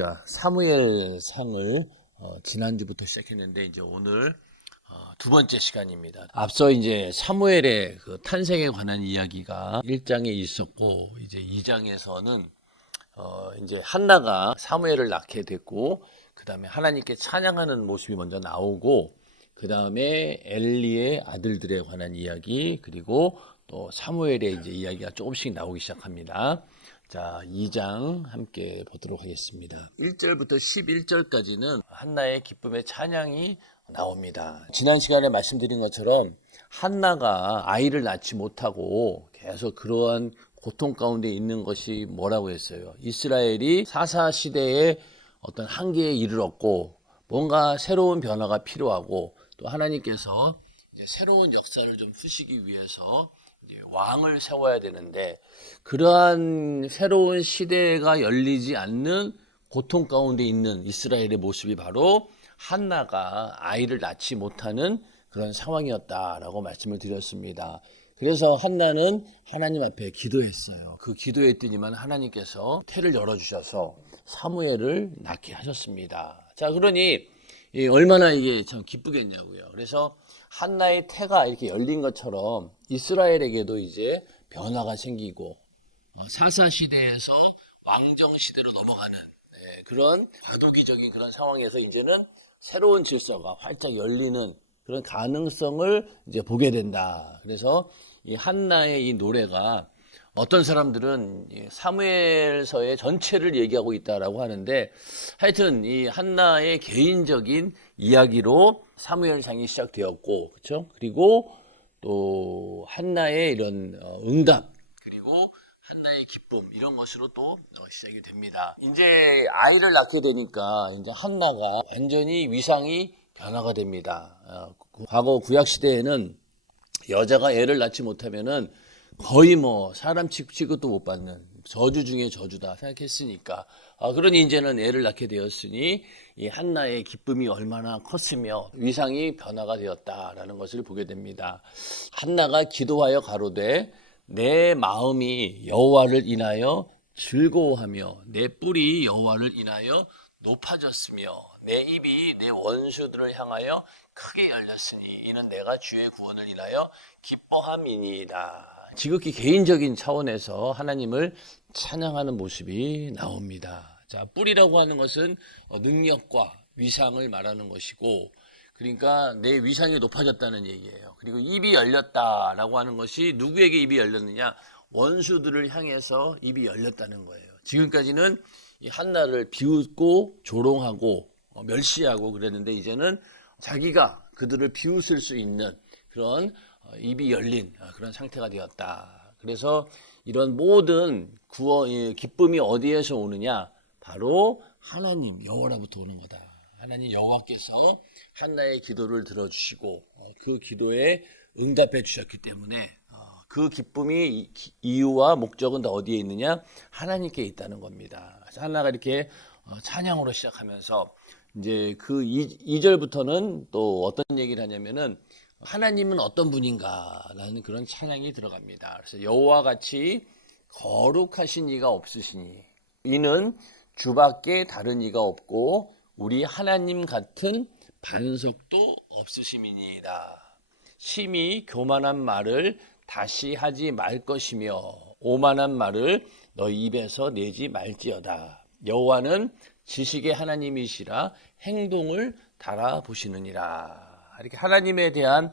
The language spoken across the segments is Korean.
우리가 사무엘상을 지난주부터 시작했는데 이제 오늘 두 번째 시간입니다. 앞서 이제 사무엘의 그 탄생에 관한 이야기가 1장에 있었고 이제 2장에서는 이제 한나가 사무엘을 낳게 됐고 그 다음에 하나님께 찬양하는 모습이 먼저 나오고 그 다음에 엘리의 아들들에 관한 이야기 그리고 또 사무엘의 이제 이야기가 조금씩 나오기 시작합니다. 자, 2장 함께 보도록 하겠습니다. 1절부터 11절까지는 한나의 기쁨의 찬양이 나옵니다. 지난 시간에 말씀드린 것처럼 한나가 아이를 낳지 못하고 계속 그러한 고통 가운데 있는 것이 뭐라고 했어요? 이스라엘이 사사 시대에 어떤 한계에 이르렀고 뭔가 새로운 변화가 필요하고 또 하나님께서 이제 새로운 역사를 좀 푸시기 위해서 왕을 세워야 되는데 그러한 새로운 시대가 열리지 않는 고통 가운데 있는 이스라엘의 모습이 바로 한나가 아이를 낳지 못하는 그런 상황이었다라고 말씀을 드렸습니다. 그래서 한나는 하나님 앞에 기도했어요. 그 기도했더니만 하나님께서 태를 열어주셔서 사무엘을 낳게 하셨습니다. 자, 그러니 얼마나 이게 참 기쁘겠냐고요. 그래서 한나의 태가 이렇게 열린 것처럼 이스라엘에게도 이제 변화가 생기고 사사 시대에서 왕정 시대로 넘어가는 그런 과도기적인 그런 상황에서 이제는 새로운 질서가 활짝 열리는 그런 가능성을 이제 보게 된다. 그래서 이 한나의 이 노래가 어떤 사람들은 사무엘서의 전체를 얘기하고 있다라고 하는데 하여튼 이 한나의 개인적인 이야기로 사무엘상이 시작되었고 그렇죠? 그리고 또 한나의 이런 응답 그리고 한나의 기쁨 이런 것으로 또 시작이 됩니다. 이제 아이를 낳게 되니까 이제 한나가 완전히 위상이 변화가 됩니다. 과거 구약 시대에는 여자가 애를 낳지 못하면은 거의 뭐 사람 취급도 못 받는 저주 중에 저주다 생각했으니까 그러니 이제는 애를 낳게 되었으니 이 한나의 기쁨이 얼마나 컸으며 위상이 변화가 되었다라는 것을 보게 됩니다. 한나가 기도하여 가로되 내 마음이 여호와를 인하여 즐거워하며 내 뿔이 여호와를 인하여 높아졌으며 내 입이 내 원수들을 향하여 크게 열렸으니 이는 내가 주의 구원을 인하여 기뻐함이니이다. 지극히 개인적인 차원에서 하나님을 찬양하는 모습이 나옵니다. 자, 뿔이라고 하는 것은 능력과 위상을 말하는 것이고 그러니까 내 위상이 높아졌다는 얘기예요. 그리고 입이 열렸다라고 하는 것이 누구에게 입이 열렸느냐? 원수들을 향해서 입이 열렸다는 거예요. 지금까지는 이 한나를 비웃고 조롱하고 멸시하고 그랬는데 이제는 자기가 그들을 비웃을 수 있는 그런 입이 열린 그런 상태가 되었다. 그래서 이런 모든 기쁨이 어디에서 오느냐? 바로 하나님 여호와로부터 오는 거다. 하나님 여호와께서 한나의 기도를 들어주시고 그 기도에 응답해 주셨기 때문에 그 기쁨이 이유와 목적은 다 어디에 있느냐? 하나님께 있다는 겁니다. 한나가 이렇게 찬양으로 시작하면서 이제 그 2절부터는 또 어떤 얘기를 하냐면은 하나님은 어떤 분인가라는 그런 찬양이 들어갑니다. 그래서 여호와 같이 거룩하신 이가 없으시니 이는 주밖에 다른 이가 없고 우리 하나님 같은 반석도 없으심이니이다. 심히 교만한 말을 다시 하지 말 것이며 오만한 말을 너희 입에서 내지 말지어다. 여호와는 지식의 하나님이시라 행동을 달아보시느니라. 이렇게 하나님에 대한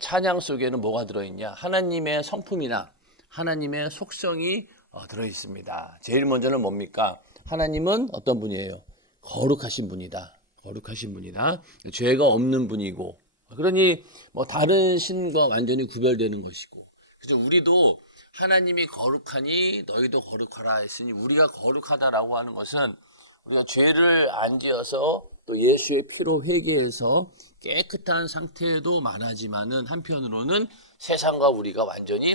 찬양 속에는 뭐가 들어있냐? 하나님의 성품이나 하나님의 속성이 들어있습니다. 제일 먼저는 뭡니까? 하나님은 어떤 분이에요? 거룩하신 분이다. 거룩하신 분이다. 죄가 없는 분이고 그러니 뭐 다른 신과 완전히 구별되는 것이고 그래서 우리도 하나님이 거룩하니 너희도 거룩하라 했으니 우리가 거룩하다라고 하는 것은 우리가 죄를 안 지어서 또 예수의 피로 회개해서 깨끗한 상태도 말하지만은 한편으로는 세상과 우리가 완전히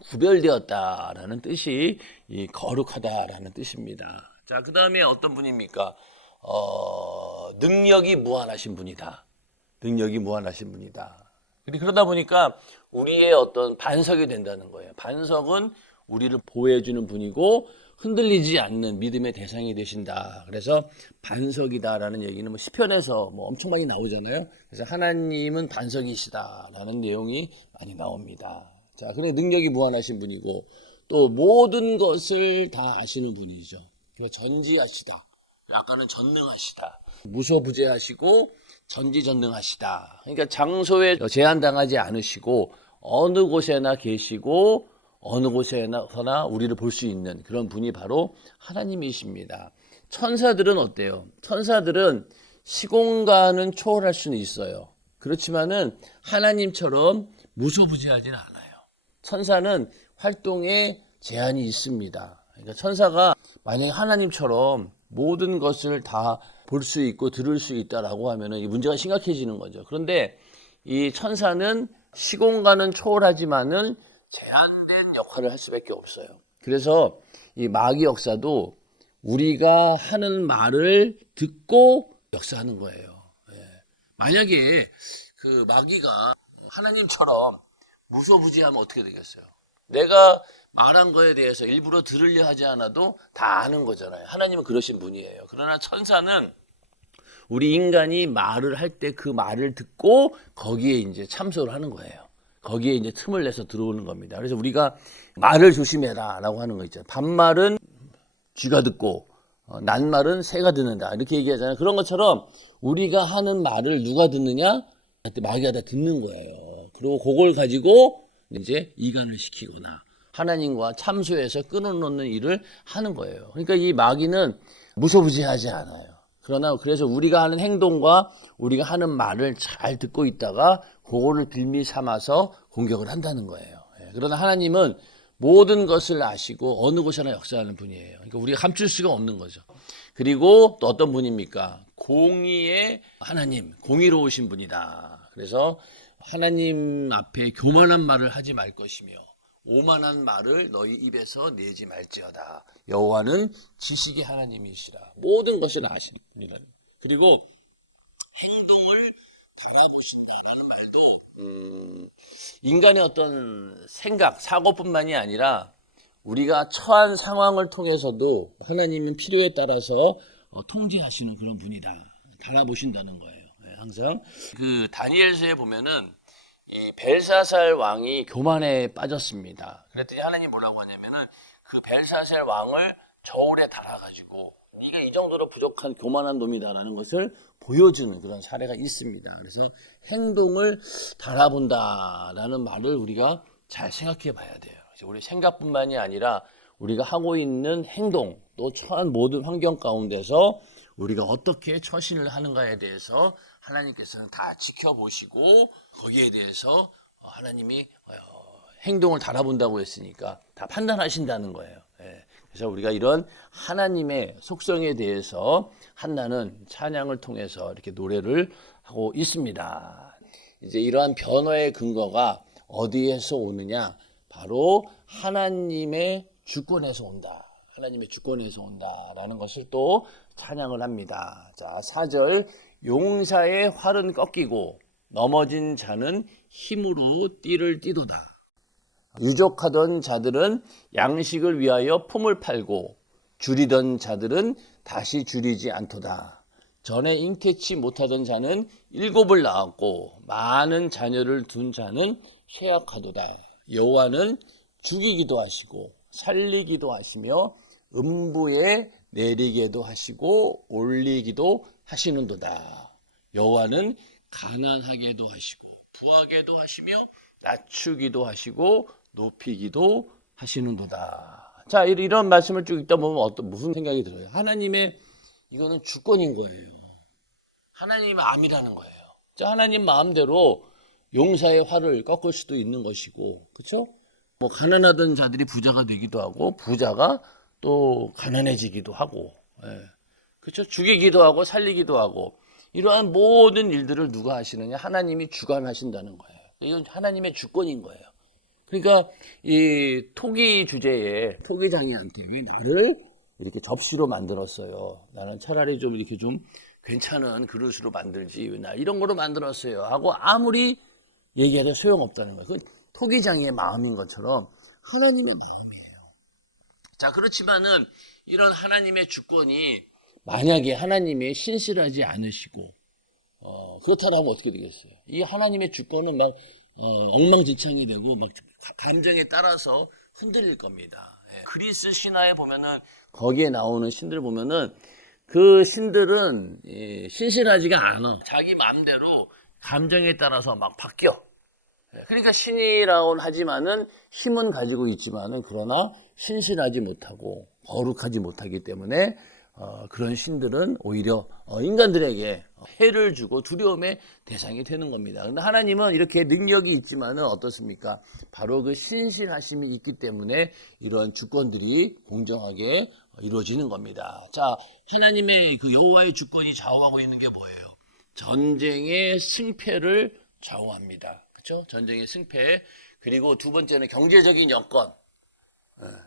구별되었다라는 뜻이 이 거룩하다라는 뜻입니다. 자, 그 다음에 어떤 분입니까? 능력이 무한하신 분이다. 능력이 무한하신 분이다. 그러다 보니까 우리의 어떤 반석이 된다는 거예요. 반석은 우리를 보호해주는 분이고 흔들리지 않는 믿음의 대상이 되신다. 그래서 반석이다라는 얘기는 뭐 시편에서 뭐 엄청 많이 나오잖아요. 그래서 하나님은 반석이시다라는 내용이 많이 나옵니다. 자, 그래 능력이 무한하신 분이고 또 모든 것을 다 아시는 분이죠. 전지하시다. 아까는 전능하시다. 무소부재하시고 전지전능하시다. 그러니까 장소에 제한당하지 않으시고 어느 곳에나 계시고 어느 곳에서나 우리를 볼 수 있는 그런 분이 바로 하나님이십니다. 천사들은 어때요? 천사들은 시공간은 초월할 수는 있어요. 그렇지만은 하나님처럼 무소부재하지는 않아요. 천사는 활동에 제한이 있습니다. 그러니까 천사가 만약에 하나님처럼 모든 것을 다 볼 수 있고 들을 수 있다라고 하면은 이 문제가 심각해지는 거죠. 그런데 이 천사는 시공간은 초월하지만은 제한된 역할을 할 수밖에 없어요. 그래서 이 마귀 역사도 우리가 하는 말을 듣고 역사하는 거예요. 예. 만약에 그 마귀가 하나님처럼 무소부지하면 어떻게 되겠어요? 내가 말한 거에 대해서 일부러 들으려 하지 않아도 다 아는 거잖아요. 하나님은 그러신 분이에요. 그러나 천사는 우리 인간이 말을 할 때 그 말을 듣고 거기에 이제 참소를 하는 거예요. 거기에 이제 틈을 내서 들어오는 겁니다. 그래서 우리가 말을 조심해라 라고 하는 거 있잖아요. 반말은 쥐가 듣고 낱말은 새가 듣는다 이렇게 얘기하잖아요. 그런 것처럼 우리가 하는 말을 누가 듣느냐? 마귀가 다 듣는 거예요. 그리고 그걸 가지고 이제 이간을 시키거나 하나님과 참소해서 끊어놓는 일을 하는 거예요. 그러니까 이 마귀는 무소부지하지 않아요. 그러나 그래서 우리가 하는 행동과 우리가 하는 말을 잘 듣고 있다가 그거를 빌미 삼아서 공격을 한다는 거예요. 그러나 하나님은 모든 것을 아시고 어느 곳에나 역사하는 분이에요. 그러니까 우리가 감출 수가 없는 거죠. 그리고 또 어떤 분입니까? 공의의 하나님, 공의로우신 분이다. 그래서 하나님 앞에 교만한 말을 하지 말 것이며 오만한 말을 너희 입에서 내지 말지어다. 여호와는 지식의 하나님이시라. 모든 것을 아시는 분이라. 그리고 행동을 바라보신다라는 말도 인간의 어떤 생각, 사고뿐만이 아니라 우리가 처한 상황을 통해서도 하나님은 필요에 따라서 통제하시는 그런 분이다. 바라보신다는 거예요. 항상 그 다니엘서에 보면은 벨사살 왕이 교만에 빠졌습니다. 그랬더니 하나님 뭐라고 하냐면은 그 벨사살 왕을 저울에 달아가지고 네가 이 정도로 부족한 교만한 놈이다라는 것을 보여주는 그런 사례가 있습니다. 그래서 행동을 달아본다라는 말을 우리가 잘 생각해 봐야 돼요. 우리 생각뿐만이 아니라 우리가 하고 있는 행동 또 처한 모든 환경 가운데서 우리가 어떻게 처신을 하는가에 대해서 하나님께서는 다 지켜보시고 거기에 대해서 하나님이 행동을 달아본다고 했으니까 다 판단하신다는 거예요. 그래서 우리가 이런 하나님의 속성에 대해서 한나는 찬양을 통해서 이렇게 노래를 하고 있습니다. 이제 이러한 변화의 근거가 어디에서 오느냐? 바로 하나님의 주권에서 온다. 하나님의 주권에서 온다라는 것을 또 찬양을 합니다. 자, 4절 용사의 활은 꺾이고 넘어진 자는 힘으로 띠를 띠도다. 유족하던 자들은 양식을 위하여 품을 팔고 줄이던 자들은 다시 줄이지 않도다. 전에 잉태치 못하던 자는 7을 낳았고 많은 자녀를 둔 자는 쇠약하도다. 여호와는 죽이기도 하시고 살리기도 하시며 음부에 내리게도 하시고 올리기도 하시는도다. 여호와는 가난하게도 하시고 부하게도 하시며 낮추기도 하시고 높이기도 하시는도다. 자, 이런 말씀을 쭉 읽다 보면 무슨 생각이 들어요? 하나님의 이거는 주권인 거예요. 하나님의 암이라는 거예요. 자, 하나님 마음대로 용사의 활을 꺾을 수도 있는 것이고, 그렇죠? 뭐 가난하던 자들이 부자가 되기도 하고, 부자가 또 가난해지기도 하고, 그렇죠? 죽이기도 하고 살리기도 하고 이러한 모든 일들을 누가 하시느냐? 하나님이 주관하신다는 거예요. 이건 하나님의 주권인 거예요. 그러니까 이 토기 주제에 토기장이한테 왜 나를 이렇게 접시로 만들었어요? 나는 차라리 좀 이렇게 좀 괜찮은 그릇으로 만들지 왜 나 이런 거로 만들었어요? 하고 아무리 얘기해도 소용없다는 거예요. 그건 토기장의 마음인 것처럼 하나님의 마음이에요. 자, 그렇지만은 이런 하나님의 주권이 만약에 하나님이 신실하지 않으시고 그렇다면 어떻게 되겠어요? 이 하나님의 주권은 막 엉망진창이 되고 막 감정에 따라서 흔들릴 겁니다. 예. 그리스 신화에 보면은 거기에 나오는 신들 보면은 그 신들은 신실하지가 않아. 자기 마음대로 감정에 따라서 막 바뀌어. 그러니까 신이라고는 하지만은 힘은 가지고 있지만은 그러나 신실하지 못하고 거룩하지 못하기 때문에 그런 신들은 오히려 인간들에게 해를 주고 두려움의 대상이 되는 겁니다. 그런데 하나님은 이렇게 능력이 있지만은 어떻습니까? 바로 그 신실하심이 있기 때문에 이러한 주권들이 공정하게 이루어지는 겁니다. 자, 하나님의 그 여호와의 주권이 좌우하고 있는 게 뭐예요? 전쟁의 승패를 좌우합니다. 그렇죠? 전쟁의 승패. 그리고 두 번째는 경제적인 여건.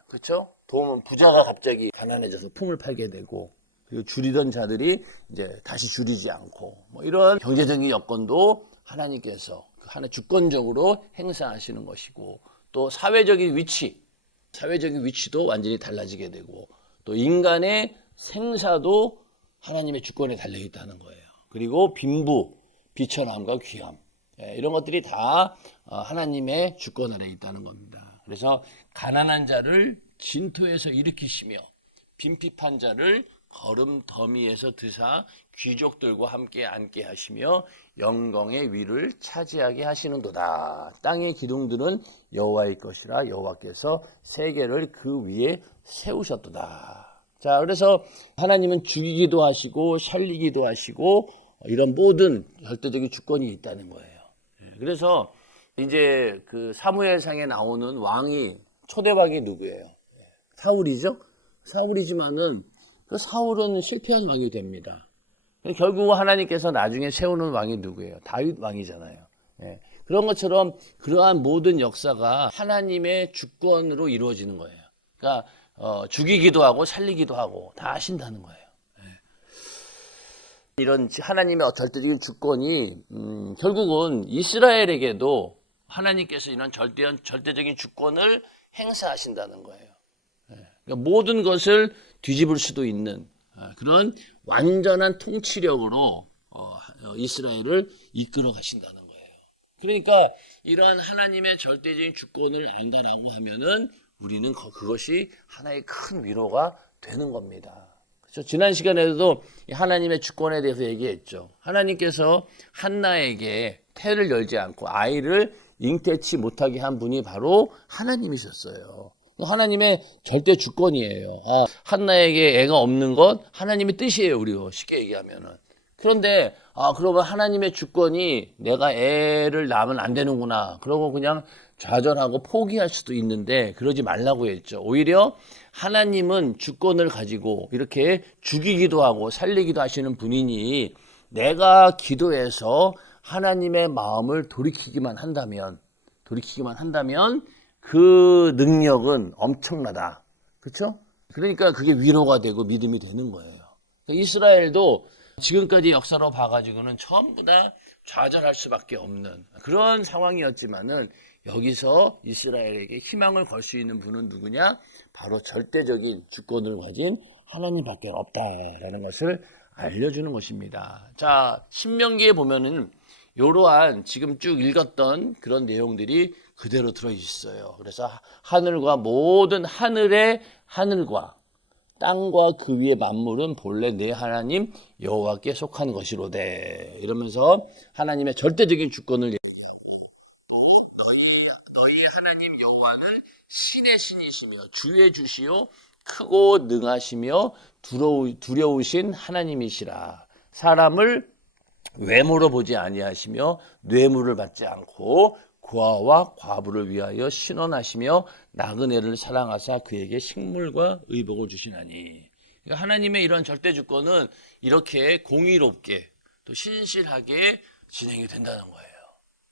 그렇죠? 도움은 부자가 갑자기 가난해져서 품을 팔게 되고, 그리고 줄이던 자들이 이제 다시 줄이지 않고, 뭐 이런 경제적인 여건도 하나님께서 하나 주권적으로 행사하시는 것이고, 또 사회적인 위치도 완전히 달라지게 되고, 또 인간의 생사도 하나님의 주권에 달려 있다는 거예요. 그리고 빈부, 비천함과 귀함, 이런 것들이 다 하나님의 주권 아래 있다는 겁니다. 그래서 가난한 자를 진토에서 일으키시며 빈핍한 자를 거름 더미에서 드사 귀족들과 함께 앉게 하시며 영광의 위를 차지하게 하시는도다. 땅의 기둥들은 여호와의 것이라 여호와께서 세계를 그 위에 세우셨도다. 자, 그래서 하나님은 죽이기도 하시고 살리기도 하시고 이런 모든 절대적인 주권이 있다는 거예요. 그래서 이제 그 사무엘상에 나오는 왕이 초대왕이 누구예요? 사울이죠. 사울이지만은 그 사울은 실패한 왕이 됩니다. 결국 하나님께서 나중에 세우는 왕이 누구예요? 다윗 왕이잖아요. 그런 것처럼 그러한 모든 역사가 하나님의 주권으로 이루어지는 거예요. 그러니까 죽이기도 하고 살리기도 하고 다 하신다는 거예요. 이런 하나님의 절대적인 주권이 결국은 이스라엘에게도 하나님께서 이런 절대적인 주권을 행사하신다는 거예요. 그러니까 모든 것을 뒤집을 수도 있는 그런 완전한 통치력으로 이스라엘을 이끌어 가신다는 거예요. 그러니까 이런 하나님의 절대적인 주권을 안다라고 하면은 우리는 그것이 하나의 큰 위로가 되는 겁니다. 그렇죠? 지난 시간에도 하나님의 주권에 대해서 얘기했죠. 하나님께서 한나에게 태를 열지 않고 아이를 잉태치 못하게 한 분이 바로 하나님이셨어요. 하나님의 절대 주권이에요. 한나에게 애가 없는 것 하나님의 뜻이에요. 우리가 쉽게 얘기하면은. 그런데 그러면 하나님의 주권이 내가 애를 낳으면 안 되는구나. 그러고 그냥 좌절하고 포기할 수도 있는데 그러지 말라고 했죠. 오히려 하나님은 주권을 가지고 이렇게 죽이기도 하고 살리기도 하시는 분이니 내가 기도해서 하나님의 마음을 돌이키기만 한다면 그 능력은 엄청나다. 그렇죠? 그러니까 그게 위로가 되고 믿음이 되는 거예요. 이스라엘도 지금까지 역사로 봐가지고는 전부 다 좌절할 수밖에 없는 그런 상황이었지만은 여기서 이스라엘에게 희망을 걸 수 있는 분은 누구냐? 바로 절대적인 주권을 가진 하나님밖에 없다라는 것을 알려주는 것입니다. 자, 신명기에 보면은 이러한 지금 쭉 읽었던 그런 내용들이 그대로 들어있어요. 그래서 하늘과 모든 하늘과 땅과 그 위의 만물은 본래 내 하나님 여호와께 속한 것이로되 이러면서 하나님의 절대적인 주권을 너희 하나님 여호와는 신의 신이시며 주의 주시요 크고 능하시며 두려우신 하나님이시라. 사람을 외모로 보지 아니하시며 뇌물을 받지 않고 고아와 과부를 위하여 신원하시며 나그네를 사랑하사 그에게 식물과 의복을 주시나니. 그러니까 하나님의 이런 절대 주권은 이렇게 공의롭게 또 신실하게 진행이 된다는 거예요.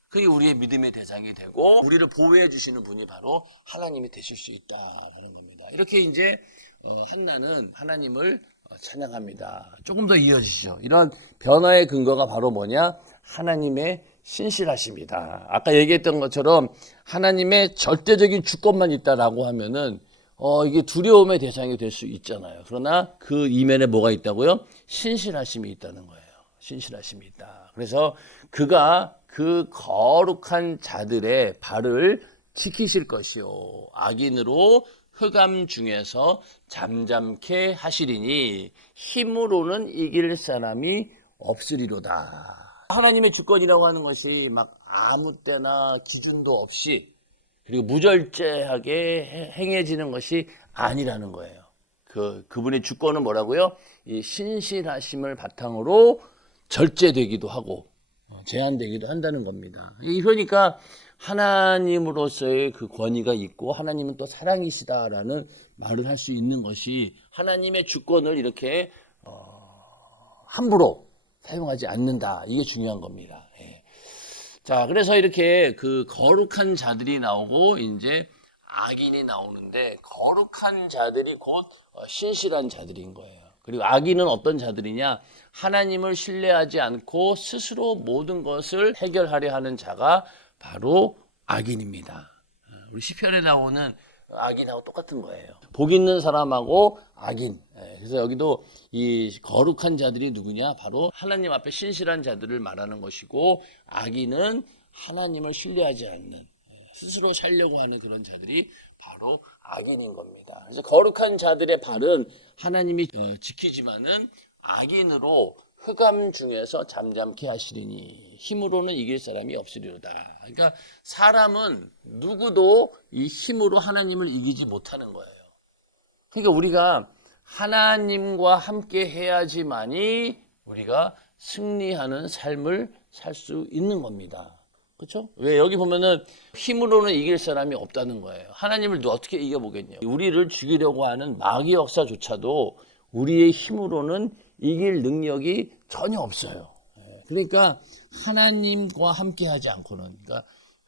그게 우리의 믿음의 대상이 되고 우리를 보호해 주시는 분이 바로 하나님이 되실 수 있다라는 겁니다. 이렇게 이제 한나는 하나님을 찬양합니다. 조금 더 이어지죠. 이런 변화의 근거가 바로 뭐냐? 하나님의 신실하십니다. 아까 얘기했던 것처럼 하나님의 절대적인 주권만 있다라고 하면은 이게 두려움의 대상이 될 수 있잖아요. 그러나 그 이면에 뭐가 있다고요? 신실하심이 있다는 거예요. 신실하심이 있다. 그래서 그가 그 거룩한 자들의 발을 지키실 것이요. 악인으로 흑암 중에서 잠잠케 하시리니 힘으로는 이길 사람이 없으리로다. 하나님의 주권이라고 하는 것이 막 아무 때나 기준도 없이 그리고 무절제하게 행해지는 것이 아니라는 거예요. 그분의 주권은 뭐라고요? 이 신실하심을 바탕으로 절제되기도 하고 제한되기도 한다는 겁니다. 그러니까 하나님으로서의 그 권위가 있고 하나님은 또 사랑이시다라는 말을 할 수 있는 것이 하나님의 주권을 이렇게 함부로 사용하지 않는다. 이게 중요한 겁니다. 예. 자, 그래서 이렇게 그 거룩한 자들이 나오고 이제 악인이 나오는데 거룩한 자들이 곧 신실한 자들인 거예요. 그리고 악인은 어떤 자들이냐? 하나님을 신뢰하지 않고 스스로 모든 것을 해결하려 하는 자가 바로 악인입니다. 우리 시편에 나오는 악인하고 똑같은 거예요. 복 있는 사람하고 악인. 그래서 여기도 이 거룩한 자들이 누구냐? 바로 하나님 앞에 신실한 자들을 말하는 것이고 악인은 하나님을 신뢰하지 않는 스스로 살려고 하는 그런 자들이 바로 악인인 겁니다. 그래서 거룩한 자들의 발은 하나님이 지키지만은 악인으로 흑암 중에서 잠잠케 하시리니 힘으로는 이길 사람이 없으리로다. 그러니까 사람은 누구도 이 힘으로 하나님을 이기지 못하는 거예요. 그러니까 우리가 하나님과 함께 해야지만이 우리가 승리하는 삶을 살 수 있는 겁니다. 그렇죠? 왜 여기 보면은 힘으로는 이길 사람이 없다는 거예요. 하나님을 어떻게 이겨보겠냐. 우리를 죽이려고 하는 마귀 역사조차도 우리의 힘으로는 이길 능력이 전혀 없어요. 그러니까 하나님과 함께 하지 않고는, 그러니까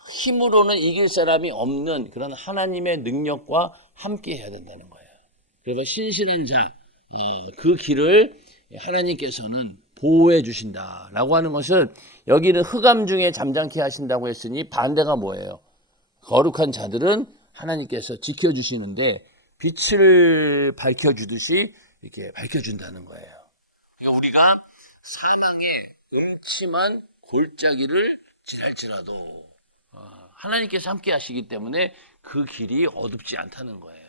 힘으로는 이길 사람이 없는 그런 하나님의 능력과 함께 해야 된다는 거예요. 그래서 신실한 자, 그 길을 하나님께서는 보호해 주신다라고 하는 것은 여기는 흑암 중에 잠잠케 하신다고 했으니 반대가 뭐예요? 거룩한 자들은 하나님께서 지켜주시는데 빛을 밝혀주듯이 이렇게 밝혀준다는 거예요. 그러니까 우리가 사망의 음침한 골짜기를 지날지라도 하나님께서 함께 하시기 때문에 그 길이 어둡지 않다는 거예요.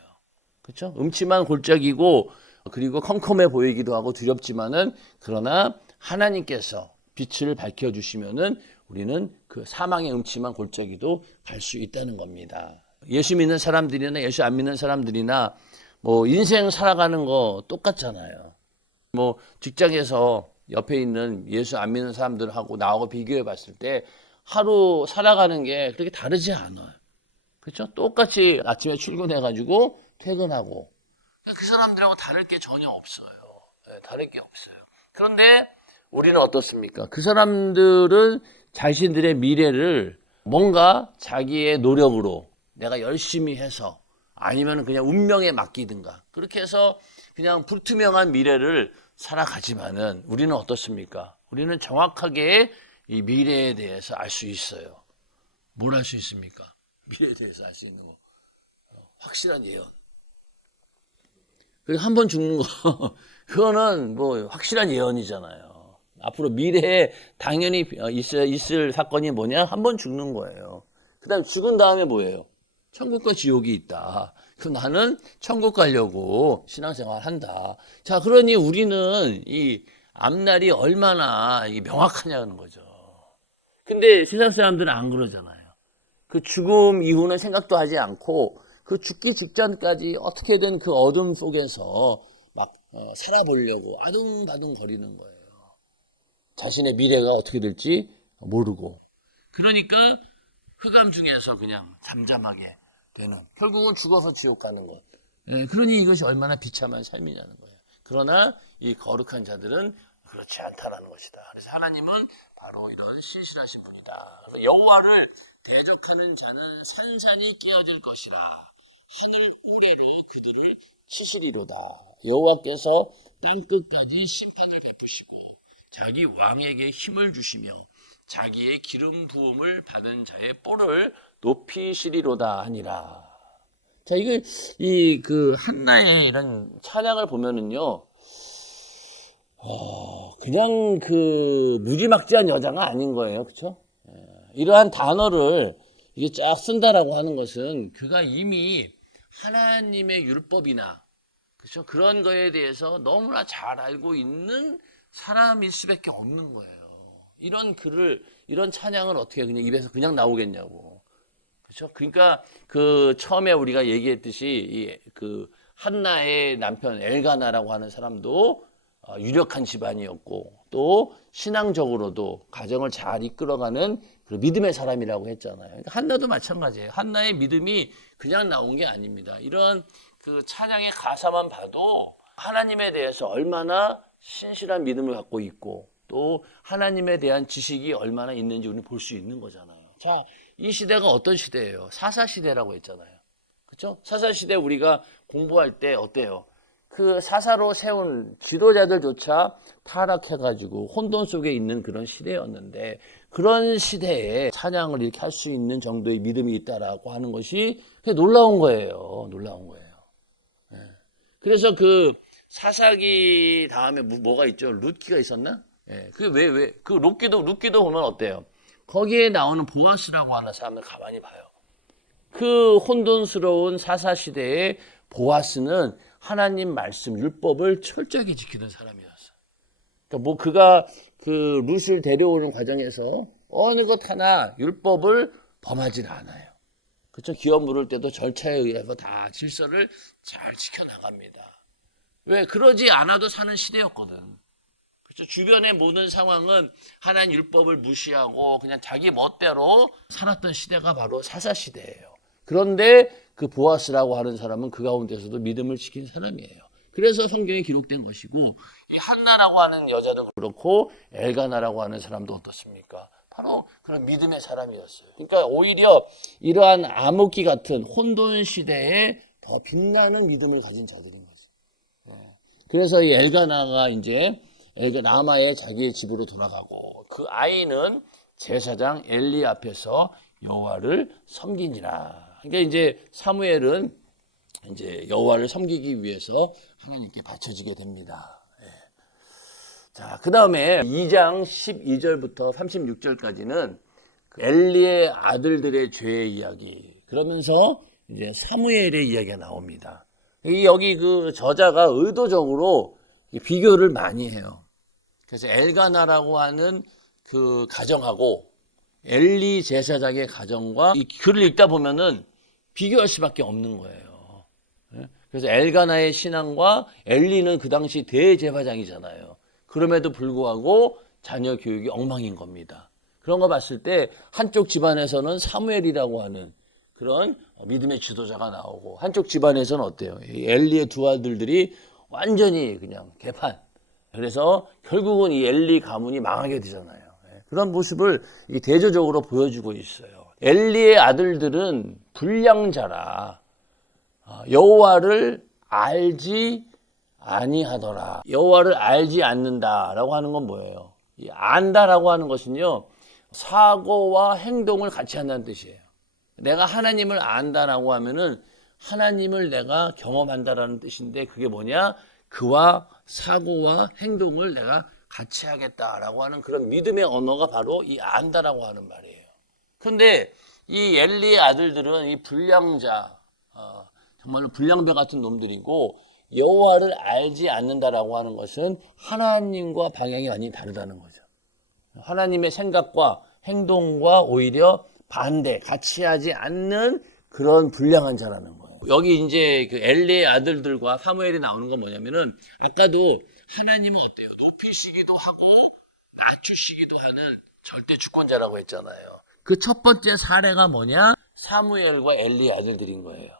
그렇죠? 음침한 골짜기고 그리고 컴컴해 보이기도 하고 두렵지만은 그러나 하나님께서 빛을 밝혀주시면은 우리는 그 사망의 음침한 골짜기도 갈 수 있다는 겁니다. 예수 믿는 사람들이나 예수 안 믿는 사람들이나 뭐 인생 살아가는 거 똑같잖아요. 뭐 직장에서 옆에 있는 예수 안 믿는 사람들하고 나하고 비교해 봤을 때 하루 살아가는 게 그렇게 다르지 않아요. 그렇죠? 똑같이 아침에 출근해가지고 퇴근하고 그 사람들하고 다를 게 전혀 없어요. 네, 다를 게 없어요. 그런데 우리는 어떻습니까? 그 사람들은 자신들의 미래를 뭔가 자기의 노력으로 내가 열심히 해서 아니면 그냥 운명에 맡기든가 그렇게 해서 그냥 불투명한 미래를 살아가지만은 우리는 어떻습니까? 우리는 정확하게 이 미래에 대해서 알 수 있어요. 뭘 알 수 있습니까? 미래에 대해서 알 수 있는 거. 확실한 예언. 그리고 한 번 죽는 거, 그거는 뭐 확실한 예언이잖아요. 앞으로 미래에 당연히 있을 사건이 뭐냐? 한 번 죽는 거예요. 그 다음에 죽은 다음에 뭐예요? 천국과 지옥이 있다. 그 나는 천국 가려고 신앙생활 한다. 자, 그러니 우리는 이 앞날이 얼마나 명확하냐는 거죠. 근데 세상 사람들은 안 그러잖아요. 그 죽음 이후는 생각도 하지 않고 그 죽기 직전까지 어떻게든 그 어둠 속에서 막 살아보려고 아둥바둥 거리는 거예요. 자신의 미래가 어떻게 될지 모르고. 그러니까 흑암 중에서 그냥 잠잠하게 되는. 결국은 죽어서 지옥 가는 것. 그러니 이것이 얼마나 비참한 삶이냐는 거예요. 그러나 이 거룩한 자들은 그렇지 않다라는 것이다. 그래서 하나님은 바로 이런 신실하신 분이다. 그래서 여호와를 대적하는 자는 산산이 깨어질 것이라. 하늘 우레로 그들을 치시리로다. 여호와께서 땅끝까지 심판을 베푸시고 자기 왕에게 힘을 주시며 자기의 기름 부음을 받은 자의 뿔을 높이시리로다 하니라. 자, 이게 이 그 한나의 이런 찬양을 보면은요, 그냥 그 무지막지한 여자가 아닌 거예요, 그렇죠? 이러한 단어를 이게 쫙 쓴다라고 하는 것은 그가 이미 하나님의 율법이나 그렇죠? 그런 거에 대해서 너무나 잘 알고 있는 사람일 수밖에 없는 거예요. 이런 글을 이런 찬양을 어떻게 그냥 입에서 그냥 나오겠냐고. 그렇죠? 그러니까 그 처음에 우리가 얘기했듯이 그 한나의 남편 엘가나라고 하는 사람도 유력한 집안이었고 또 신앙적으로도 가정을 잘 이끌어가는 그 믿음의 사람이라고 했잖아요. 그러니까 한나도 마찬가지예요. 한나의 믿음이 그냥 나온 게 아닙니다. 이런 그 찬양의 가사만 봐도 하나님에 대해서 얼마나 신실한 믿음을 갖고 있고 또 하나님에 대한 지식이 얼마나 있는지 우리는 볼 수 있는 거잖아요. 자, 이 시대가 어떤 시대예요? 사사시대라고 했잖아요. 그렇죠? 사사시대 우리가 공부할 때 어때요? 그 사사로 세운 지도자들조차 타락해가지고 혼돈 속에 있는 그런 시대였는데 그런 시대에 찬양을 이렇게 할 수 있는 정도의 믿음이 있다라고 하는 것이 놀라운 거예요. 놀라운 거예요. 그래서 그 사사기 다음에 뭐가 있죠? 룻기가 있었나? 그게 왜? 그 룻기도 보면 어때요? 거기에 나오는 보아스라고 하는 사람을 가만히 봐요. 그 혼돈스러운 사사시대에 보아스는 하나님 말씀, 율법을 철저하게 지키는 사람이었어. 그러니까 그가 그 룻을 데려오는 과정에서 어느 것 하나 율법을 범하지 않아요. 그렇죠? 기업 물을 때도 절차에 의해서 다 질서를 잘 지켜나갑니다. 왜? 그러지 않아도 사는 시대였거든. 그렇죠? 주변의 모든 상황은 하나님 율법을 무시하고 그냥 자기 멋대로 살았던 시대가 바로 사사시대예요. 그런데 그 보아스라고 하는 사람은 그 가운데서도 믿음을 지킨 사람이에요. 그래서 성경에 기록된 것이고 이 한나라고 하는 여자도 그렇고 엘가나라고 하는 사람도 어떻습니까? 바로 그런 믿음의 사람이었어요. 그러니까 오히려 이러한 암흑기 같은 혼돈 시대에 더 빛나는 믿음을 가진 자들인 거죠. 그래서 이 엘가나가 이제 라마의 자기의 집으로 돌아가고 그 아이는 제사장 엘리 앞에서 여호와를 섬기니라. 그러니까 이제 사무엘은 이제 여호와를 섬기기 위해서 하나님께 바쳐지게 됩니다. 자, 그 다음에 2장 12절부터 36절까지는 엘리의 아들들의 죄의 이야기. 그러면서 이제 사무엘의 이야기가 나옵니다. 여기 그 저자가 의도적으로 비교를 많이 해요. 그래서 엘가나라고 하는 그 가정하고 엘리 제사장의 가정과 이 글을 읽다 보면은 비교할 수밖에 없는 거예요. 그래서 엘가나의 신앙과 엘리는 그 당시 대제사장이잖아요. 그럼에도 불구하고 자녀 교육이 엉망인 겁니다. 그런 거 봤을 때 한쪽 집안에서는 사무엘이라고 하는 그런 믿음의 지도자가 나오고 한쪽 집안에서는 어때요? 엘리의 두 아들들이 완전히 그냥 개판. 그래서 결국은 이 엘리 가문이 망하게 되잖아요. 그런 모습을 대조적으로 보여주고 있어요. 엘리의 아들들은 불량자라 여호와를 알지 아니하더라. 여호와를 알지 않는다라고 하는 건 뭐예요? 이 안다라고 하는 것은요, 사고와 행동을 같이 한다는 뜻이에요. 내가 하나님을 안다라고 하면은 하나님을 내가 경험한다라는 뜻인데 그게 뭐냐? 그와 사고와 행동을 내가 같이 하겠다라고 하는 그런 믿음의 언어가 바로 이 안다라고 하는 말이에요. 그런데 이 엘리의 아들들은 이 불량자, 정말로 불량배 같은 놈들이고 여호와를 알지 않는다라고 하는 것은 하나님과 방향이 완전히 다르다는 거죠. 하나님의 생각과 행동과 오히려 반대, 같이 하지 않는 그런 불량한 자라는 거예요. 여기 이제 그 엘리의 아들들과 사무엘이 나오는 건 뭐냐면은 아까도 하나님은 어때요? 높이시기도 하고 낮추시기도 하는 절대 주권자라고 했잖아요. 그 첫 번째 사례가 뭐냐? 사무엘과 엘리의 아들들인 거예요.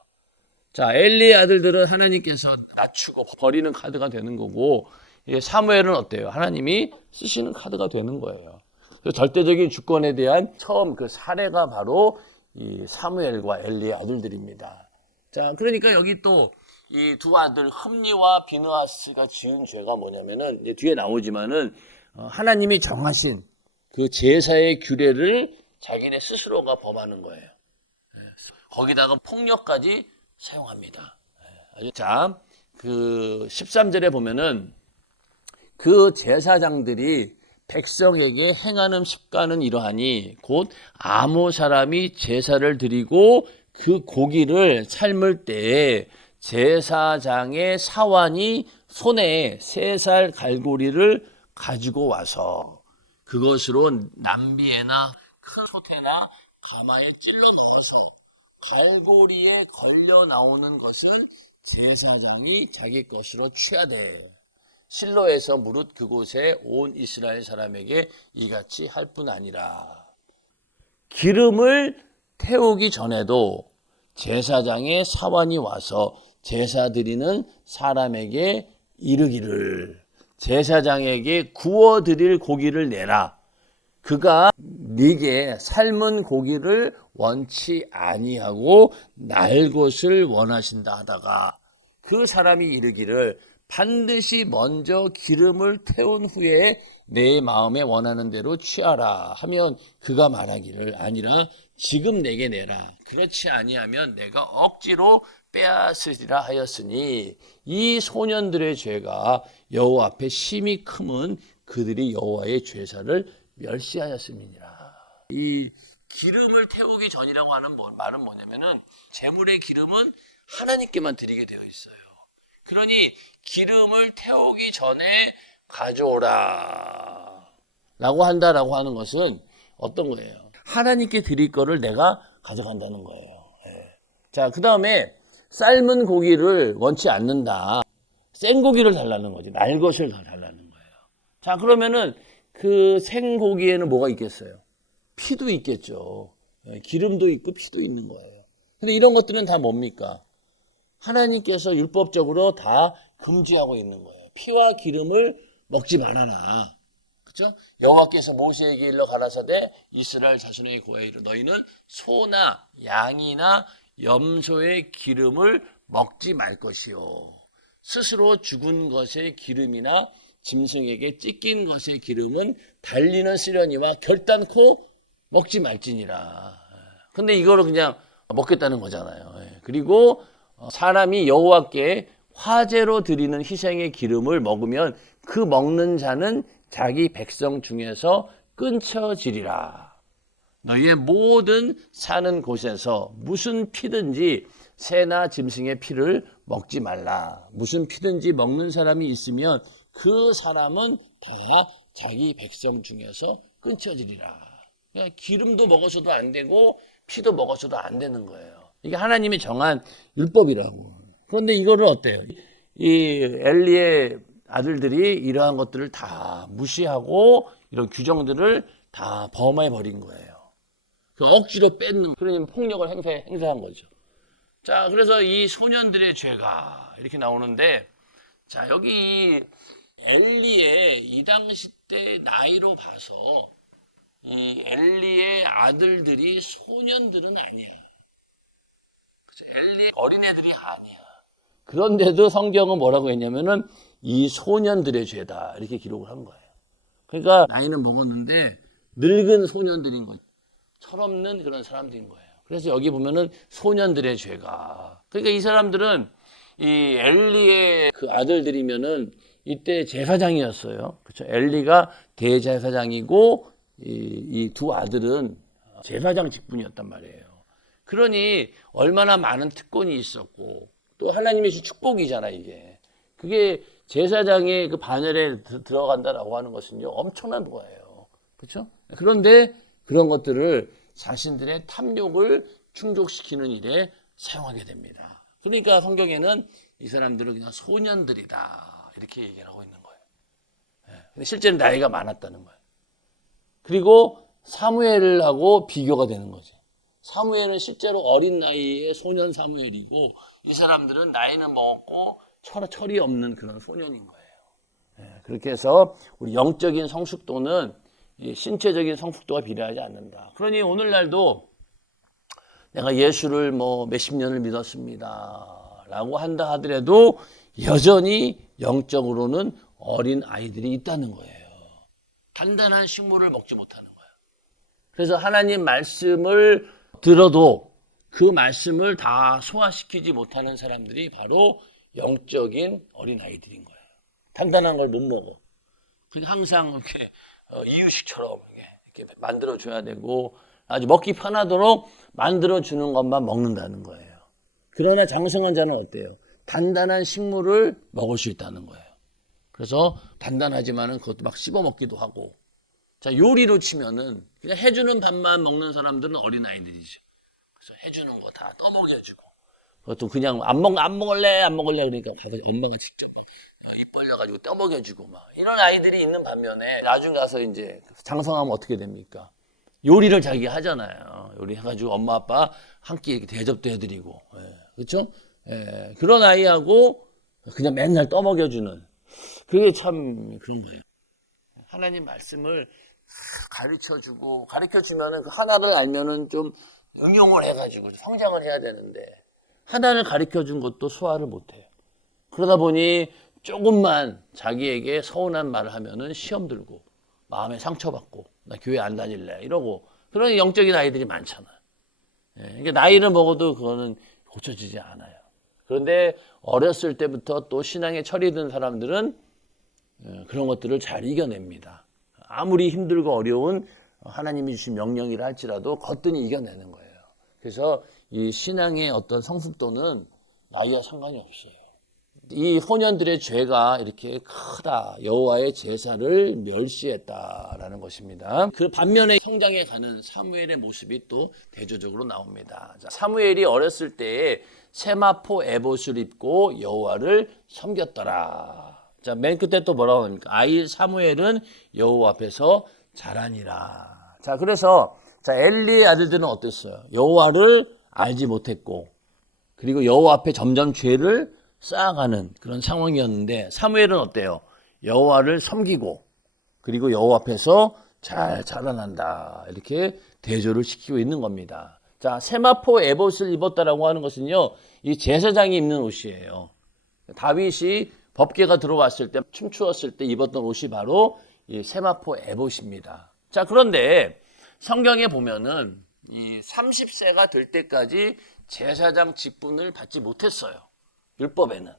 자, 엘리의 아들들은 하나님께서 낮추고 버리는 카드가 되는 거고 사무엘은 어때요? 하나님이 쓰시는 카드가 되는 거예요. 절대적인 주권에 대한 처음 그 사례가 바로 이 사무엘과 엘리의 아들들입니다. 자, 그러니까 여기 또 이 두 아들 흠니와 비느하스가 지은 죄가 뭐냐면은 이제 뒤에 나오지만은 하나님이 정하신 그 제사의 규례를 자기네 스스로가 범하는 거예요. 거기다가 폭력까지 사용합니다. 자, 그 13절에 보면은 그 제사장들이 백성에게 행하는 습관은 이러하니 곧 아무 사람이 제사를 드리고 그 고기를 삶을 때에 제사장의 사환이 손에 3살 갈고리를 가지고 와서 그것으로 남비에나 큰 솥에나 가마에 찔러 넣어서 갈고리에 걸려 나오는 것을 제사장이 자기 것으로 취하되 실로에서 무릇 그곳에 온 이스라엘 사람에게 이같이 할 뿐 아니라 기름을 태우기 전에도 제사장의 사환이 와서 제사 드리는 사람에게 이르기를 제사장에게 구워 드릴 고기를 내라. 그가 네게 삶은 고기를 원치 아니하고 날 것을 원하신다 하다가 그 사람이 이르기를 반드시 먼저 기름을 태운 후에 내 마음에 원하는 대로 취하라 하면 그가 말하기를 아니라 지금 내게 내라. 그렇지 아니하면 내가 억지로 빼앗으리라 하였으니 이 소년들의 죄가 여호와 앞에 심히 크면 그들이 여호와의 제사를 멸시하였음이니라. 이 기름을 태우기 전이라고 하는 말은 뭐냐면은 제물의 기름은 하나님께만 드리게 되어 있어요. 그러니 기름을 태우기 전에 가져오라 라고 한다라고 하는 것은 어떤 거예요? 하나님께 드릴 거를 내가 가져간다는 거예요. 자, 그 다음에 삶은 고기를 원치 않는다. 생고기를 달라는 거지. 날 것을 달라는 거예요. 자, 그러면은 그 생고기에는 뭐가 있겠어요? 피도 있겠죠. 기름도 있고 피도 있는 거예요. 근데 이런 것들은 다 뭡니까? 하나님께서 율법적으로 다 금지하고 있는 거예요. 피와 기름을 먹지 말아라. 그렇죠? 여호와께서 모세에게 일러 가라사대 이스라엘 자손에게 고하여 이르 너희는 소나 양이나 염소의 기름을 먹지 말 것이요 스스로 죽은 것의 기름이나 짐승에게 찢긴 것의 기름은 달리는 시련이와 결단코 먹지 말지니라. 근데 이거를 그냥 먹겠다는 거잖아요. 그리고 사람이 여호와께 화제로 드리는 희생의 기름을 먹으면 그 먹는 자는 자기 백성 중에서 끊쳐지리라. 너희의 모든 사는 곳에서 무슨 피든지 새나 짐승의 피를 먹지 말라. 무슨 피든지 먹는 사람이 있으면 그 사람은 다 자기 백성 중에서 끊쳐지리라. 그러니까 기름도 먹어서도 안 되고 피도 먹어서도 안 되는 거예요. 이게 하나님이 정한 율법이라고. 그런데 이거를 어때요? 이 엘리의 아들들이 이러한 것들을 다 무시하고 이런 규정들을 다 범해 버린 거예요. 그 억지로 뺏는, 그러니 폭력을 행사한 거죠. 자, 그래서 이 소년들의 죄가 이렇게 나오는데, 자, 여기 엘리의 이 당시 때 나이로 봐서 이 엘리의 아들들이 소년들은 아니야. 엘리의 어린애들이 아니야. 그런데도 성경은 뭐라고 했냐면은 이 소년들의 죄다 이렇게 기록을 한 거예요. 그러니까 나이는 먹었는데 늙은 소년들인 거죠. 철없는 그런 사람들인 거예요. 그래서 여기 보면은 소년들의 죄가. 그러니까 이 사람들은 이 엘리의 그 아들들이면은 이때 제사장이었어요. 그렇죠? 엘리가 대제사장이고 이 두 아들은 제사장 직분이었단 말이에요. 그러니 얼마나 많은 특권이 있었고 또 하나님의 축복이잖아 이게. 그게 제사장의 그 반열에 들어간다라고 하는 것은요 엄청난 거예요. 그렇죠? 그런데 그런 것들을 자신들의 탐욕을 충족시키는 일에 사용하게 됩니다. 그러니까 성경에는 이 사람들은 그냥 소년들이다 이렇게 얘기를 하고 있는 거예요. 근데 실제는 나이가 많았다는 거예요. 그리고 사무엘하고 비교가 되는 거지. 사무엘은 실제로 어린 나이에 소년 사무엘이고 이 사람들은 나이는 먹었고 철이 없는 그런 소년인 거예요. 그렇게 해서 우리 영적인 성숙도는 신체적인 성숙도가 비례하지 않는다. 그러니 오늘날도 내가 예수를 뭐 몇십 년을 믿었습니다 라고 한다 하더라도 여전히 영적으로는 어린 아이들이 있다는 거예요. 단단한 식물을 먹지 못하는 거예요. 그래서 하나님 말씀을 들어도 그 말씀을 다 소화시키지 못하는 사람들이 바로 영적인 어린아이들인 거예요. 단단한 걸 못 먹어. 그러니까 항상 이렇게 이유식처럼 이렇게 만들어줘야 되고 아주 먹기 편하도록 만들어주는 것만 먹는다는 거예요. 그러나 장성한 자는 어때요? 단단한 식물을 먹을 수 있다는 거예요. 그래서 단단하지만은 그것도 막 씹어 먹기도 하고. 자, 요리로 치면은 그냥 해주는 밥만 먹는 사람들은 어린아이들이죠. 그래서 해주는 거 다 떠먹여주고. 그것도 그냥 안 먹을래 그러니까 가서 엄마가 직접 입 벌려가지고 떠먹여주고 막 이런 아이들이 있는 반면에 나중 가서 이제 장성하면 어떻게 됩니까? 요리를 자기가 하잖아요. 요리해가지고 엄마 아빠 한 끼 이렇게 대접도 해드리고, 그렇죠? 그런 아이하고 그냥 맨날 떠먹여주는 그게 참 그런 거예요. 하나님 말씀을 가르쳐주고 가르쳐주면은 그 하나를 알면은 좀 응용을 해가지고 성장을 해야 되는데 하나를 가르쳐준 것도 소화를 못해요. 그러다 보니 조금만 자기에게 서운한 말을 하면은 시험 들고 마음에 상처받고 나 교회 안 다닐래 이러고 그런 영적인 아이들이 많잖아요. 그러니까 나이를 먹어도 그거는 고쳐지지 않아요. 그런데 어렸을 때부터 또 신앙에 철이 든 사람들은 그런 것들을 잘 이겨냅니다. 아무리 힘들고 어려운 하나님이 주신 명령이라 할지라도 거뜬히 이겨내는 거예요. 그래서 이 신앙의 어떤 성숙도는 나이와 상관이 없어요. 이 소년들의 죄가 이렇게 크다. 여호와의 제사를 멸시했다라는 것입니다. 그 반면에 성장해 가는 사무엘의 모습이 또 대조적으로 나옵니다. 자, 사무엘이 어렸을 때에 세마포 에봇을 입고 여호와를 섬겼더라. 자, 맨 끝에 또 뭐라고 합니까? 아이 사무엘은 여호와 앞에서 자라니라. 자, 그래서 자, 엘리의 아들들은 어땠어요? 여호와를 알지 못했고 그리고 여호와 앞에 점점 죄를 쌓아가는 그런 상황이었는데 사무엘은 어때요? 여호와를 섬기고 그리고 여호와 앞에서 잘 자라난다. 이렇게 대조를 시키고 있는 겁니다. 자, 세마포 에봇을 입었다라고 하는 것은요. 이 제사장이 입는 옷이에요. 다윗이 법궤가 들어왔을 때 춤추었을 때 입었던 옷이 바로 이 세마포 에봇입니다. 자, 그런데 성경에 보면은 이 30세가 될 때까지 제사장 직분을 받지 못했어요. 율법에는.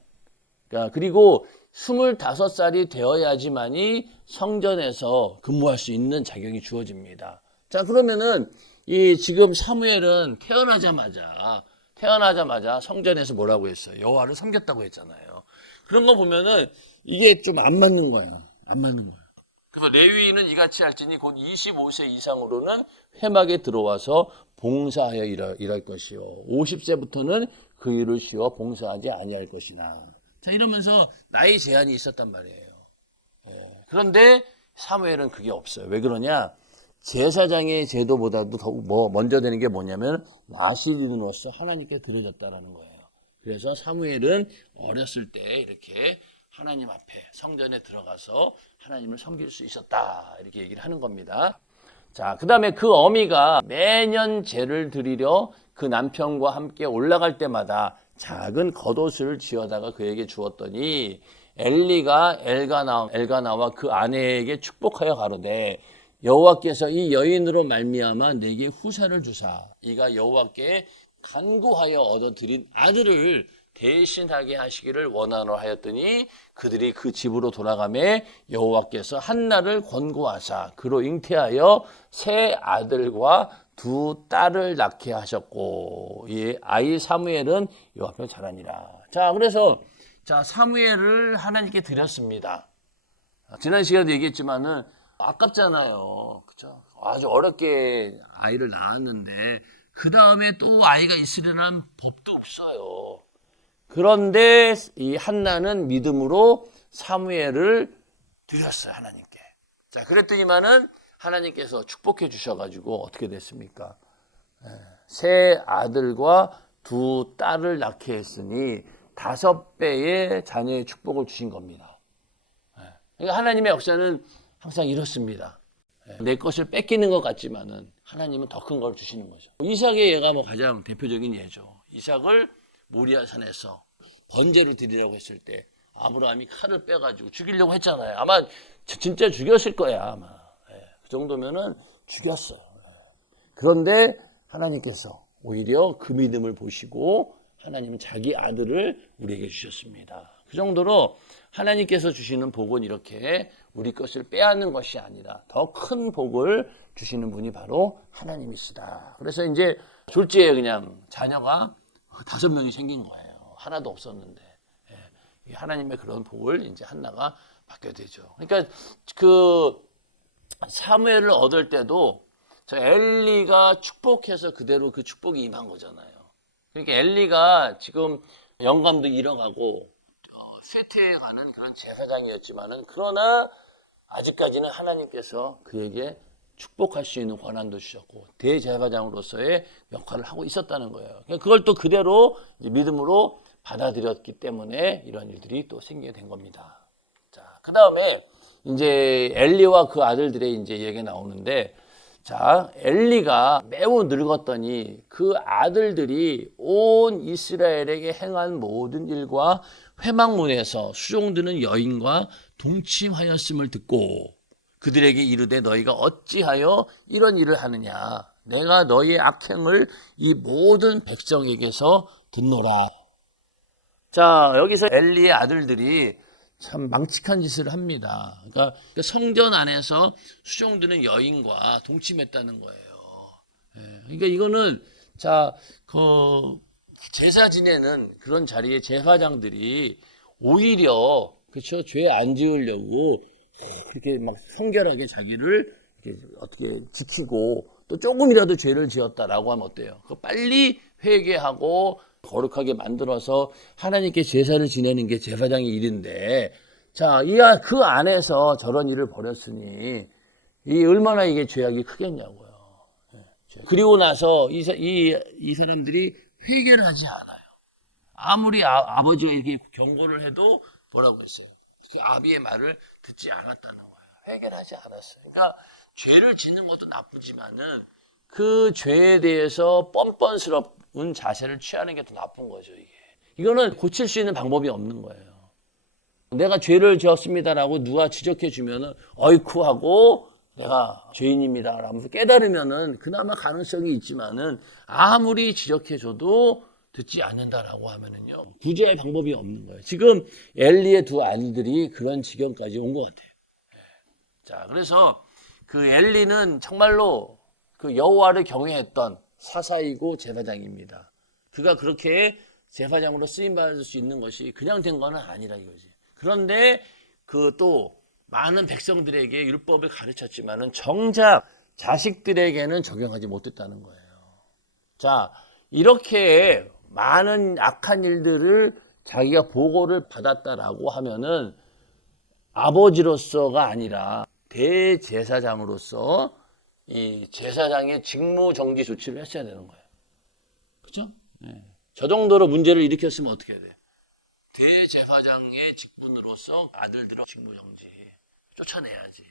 그러니까 그리고 25살이 되어야지만이 성전에서 근무할 수 있는 자격이 주어집니다. 자, 그러면은 이 지금 사무엘은 태어나자마자 성전에서 뭐라고 했어요? 여호와를 섬겼다고 했잖아요. 그런 거 보면은 이게 좀 안 맞는 거야. 안 맞는 거야. 그래서 레위인은 이같이 할지니 곧 25세 이상으로는 회막에 들어와서 봉사하여 일할 것이요. 50세부터는 그 일을 쉬어 봉사하지 아니할 것이나. 자, 이러면서 나이 제한이 있었단 말이에요. 그런데 사무엘은 그게 없어요. 왜 그러냐? 제사장의 제도보다도 더욱 먼저 되는 게 뭐냐면 나시린으로서 하나님께 드려졌다라는 거예요. 그래서 사무엘은 어렸을 때 이렇게 하나님 앞에 성전에 들어가서 하나님을 섬길 수 있었다. 이렇게 얘기를 하는 겁니다. 자, 그 다음에 그 어미가 매년 제를 드리려 그 남편과 함께 올라갈 때마다 작은 겉옷을 쥐어다가 그에게 주었더니 엘리가 엘가나와 그 아내에게 축복하여 가로되 여호와께서 이 여인으로 말미암아 내게 후사를 주사 이가 여호와께 간구하여 얻어들인 아들을 대신하게 하시기를 원하노 하였더니 그들이 그 집으로 돌아가매 여호와께서 한나를 권고하사 그로 잉태하여 세 아들과 두 딸을 낳게 하셨고 이 아이 사무엘은 여호와 앞에 자라니라. 자, 그래서 자, 사무엘을 하나님께 드렸습니다. 지난 시간에 얘기했지만은 아깝잖아요. 그죠? 아주 어렵게 아이를 낳았는데 그 다음에 또 아이가 있으려는 법도 없어요. 그런데 이 한나는 믿음으로 사무엘을 드렸어요, 하나님께. 자, 그랬더니만은 하나님께서 축복해 주셔가지고 어떻게 됐습니까? 세 아들과 두 딸을 낳게 했으니 5배의 자녀의 축복을 주신 겁니다. 그러니까 하나님의 역사는 항상 이렇습니다. 내 것을 뺏기는 것 같지만은 하나님은 더 큰 걸 주시는 거죠. 이삭의 예가 가장 대표적인 예죠. 이삭을 모리아 산에서 번제로 드리라고 했을 때 아브라함이 칼을 빼가지고 죽이려고 했잖아요. 아마 진짜 죽였을 거야. 아마 그 정도면은 죽였어요. 그런데 하나님께서 오히려 그 믿음을 보시고 하나님은 자기 아들을 우리에게 주셨습니다. 그 정도로 하나님께서 주시는 복은 이렇게 우리 것을 빼앗는 것이 아니라 더 큰 복을 주시는 분이 바로 하나님이시다. 그래서 이제 졸지에 그냥 자녀가 5명이 생긴 거예요. 하나도 없었는데. 예, 하나님의 그런 복을 이제 한나가 받게 되죠. 그러니까 그 사무엘을 얻을 때도 저 엘리가 축복해서 그대로 그 축복이 임한 거잖아요. 그러니까 엘리가 지금 영감도 잃어가고 쇠퇴해 가는 그런 제사장이었지만은 그러나 아직까지는 하나님께서 그에게 축복할 수 있는 권한도 주셨고 대제사장으로서의 역할을 하고 있었다는 거예요. 그걸 또 그대로 이제 믿음으로 받아들였기 때문에 이런 일들이 또 생기게 된 겁니다. 자, 그 다음에 이제 엘리와 그 아들들의 이제 얘기가 나오는데, 자, 엘리가 매우 늙었더니 그 아들들이 온 이스라엘에게 행한 모든 일과 회막문에서 수종드는 여인과 동침하였음을 듣고 그들에게 이르되 너희가 어찌하여 이런 일을 하느냐? 내가 너희의 악행을 이 모든 백성에게서 듣노라. 자, 여기서 엘리의 아들들이 참 망측한 짓을 합니다. 그러니까 성전 안에서 수종드는 여인과 동침했다는 거예요. 그러니까 이거는 자, 제사 지내는 그런 자리에 제사장들이 오히려 그렇죠, 죄 안 지으려고 그렇게 막 성결하게 자기를 이렇게 어떻게 지키고 또 조금이라도 죄를 지었다라고 하면 어때요? 그 빨리 회개하고 거룩하게 만들어서 하나님께 제사를 지내는 게 제사장의 일인데, 자, 그 안에서 저런 일을 벌였으니 이 얼마나 이게 죄악이 크겠냐고요. 그리고 나서 이 사람들이 회개를 하지 않아요. 아무리 아버지가 이렇게 경고를 해도 뭐라고 했어요? 그 아비의 말을 듣지 않았다는 거예요. 회개를 하지 않았어요. 그러니까 죄를 짓는 것도 나쁘지만은 그 죄에 대해서 뻔뻔스러운 자세를 취하는 게 더 나쁜 거죠, 이게. 이거는 고칠 수 있는 방법이 없는 거예요. 내가 죄를 지었습니다라고 누가 지적해 주면은 어이쿠 하고 내가 죄인입니다 라면서 깨달으면은 그나마 가능성이 있지만은 아무리 지적해 줘도 듣지 않는다라고 하면은요, 구제의 방법이 없는 거예요. 지금 엘리의 두 아들들이 그런 지경까지 온 것 같아요. 자, 그래서 그 엘리는 정말로 그 여호와를 경외했던 사사이고 제사장입니다. 그가 그렇게 제사장으로 쓰임 받을 수 있는 것이 그냥 된 거는 아니라 이거지. 그런데 그 또 많은 백성들에게 율법을 가르쳤지만은 정작 자식들에게는 적용하지 못했다는 거예요. 자, 이렇게 많은 악한 일들을 자기가 보고를 받았다라고 하면은 아버지로서가 아니라 대제사장으로서 이 제사장의 직무 정지 조치를 했어야 되는 거예요. 그렇죠? 네. 저 정도로 문제를 일으켰으면 어떻게 해야 돼요? 대제사장의 직분으로서 아들들의 직무 정지 쫓아내야지.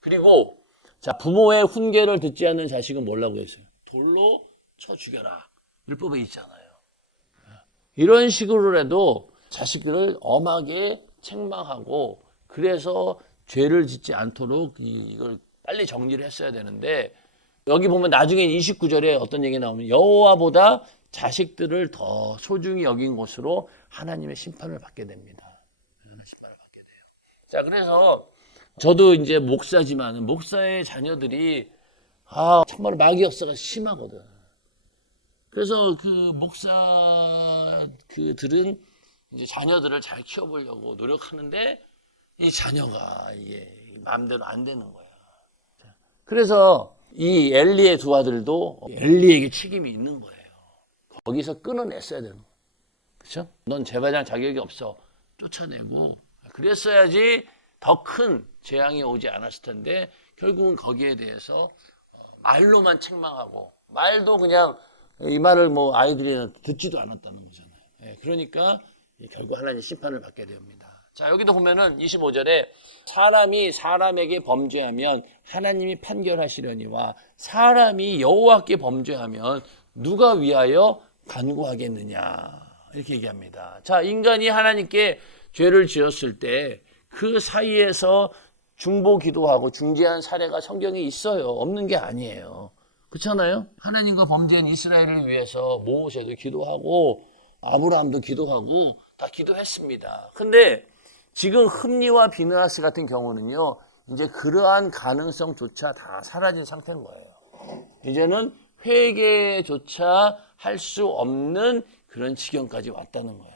그리고 자, 부모의 훈계를 듣지 않는 자식은 뭐라고 했어요? 돌로 쳐 죽여라. 율법에 있잖아요. 이런 식으로라도 자식들을 엄하게 책망하고 그래서 죄를 짓지 않도록 이걸 빨리 정리를 했어야 되는데, 여기 보면 나중에 29절에 어떤 얘기 나오면 여호와보다 자식들을 더 소중히 여긴 것으로 하나님의 심판을 받게 됩니다. 심판을 받게 돼요. 자, 그래서 저도 이제 목사지만 목사의 자녀들이 정말 마귀 역사가 심하거든. 그래서 그 목사 그들은 이제 자녀들을 잘 키워보려고 노력하는데 이 자녀가 이게 마음대로 안 되는 거야. 그래서 이 엘리의 두 아들도 엘리에게 책임이 있는 거예요. 거기서 끊어냈어야 되는 거예요. 그렇죠? 넌 제사장 자격이 없어. 쫓아내고 그랬어야지 더 큰 재앙이 오지 않았을 텐데 결국은 거기에 대해서 말로만 책망하고 말도 그냥 이 말을 뭐 아이들이 듣지도 않았다는 거잖아요. 그러니까 결국 하나님 심판을 받게 됩니다. 자, 여기도 보면은 25절에 사람이 사람에게 범죄하면 하나님이 판결하시려니와 사람이 여호와께 범죄하면 누가 위하여 간구하겠느냐, 이렇게 얘기합니다. 자, 인간이 하나님께 죄를 지었을 때 그 사이에서 중보 기도하고 중재한 사례가 성경에 있어요. 없는 게 아니에요. 그렇잖아요? 하나님과 범죄한 이스라엘을 위해서 모세도 기도하고 아브라함도 기도하고 다 기도했습니다. 근데 지금 흠니와 비느하스 같은 경우는요, 이제 그러한 가능성조차 다 사라진 상태인 거예요. 이제는 회개조차 할 수 없는 그런 지경까지 왔다는 거예요.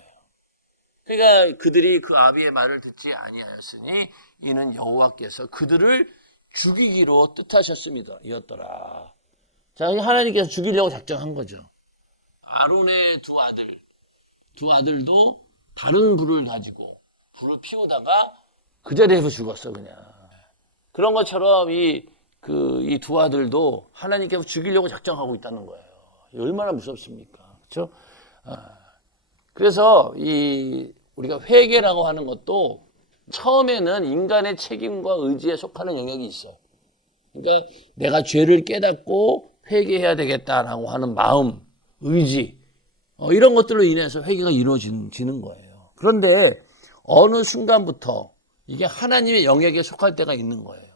그러니까 그들이 그 아비의 말을 듣지 아니하였으니 이는 여호와께서 그들을 죽이기로 뜻하셨습니다. 이었더라. 자, 하나님께서 죽이려고 작정한 거죠. 아론의 두 아들도 다른 불을 가지고 불을 피우다가 그 자리에서 죽었어, 그냥. 그런 것처럼 이 두 아들도 하나님께서 죽이려고 작정하고 있다는 거예요. 얼마나 무섭습니까? 그렇죠? 그래서 우리가 회개라고 하는 것도 처음에는 인간의 책임과 의지에 속하는 영역이 있어요. 그러니까 내가 죄를 깨닫고 회개해야 되겠다라고 하는 마음, 의지, 이런 것들로 인해서 회개가 이루어지는 거예요. 그런데 어느 순간부터 이게 하나님의 영역에 속할 때가 있는 거예요.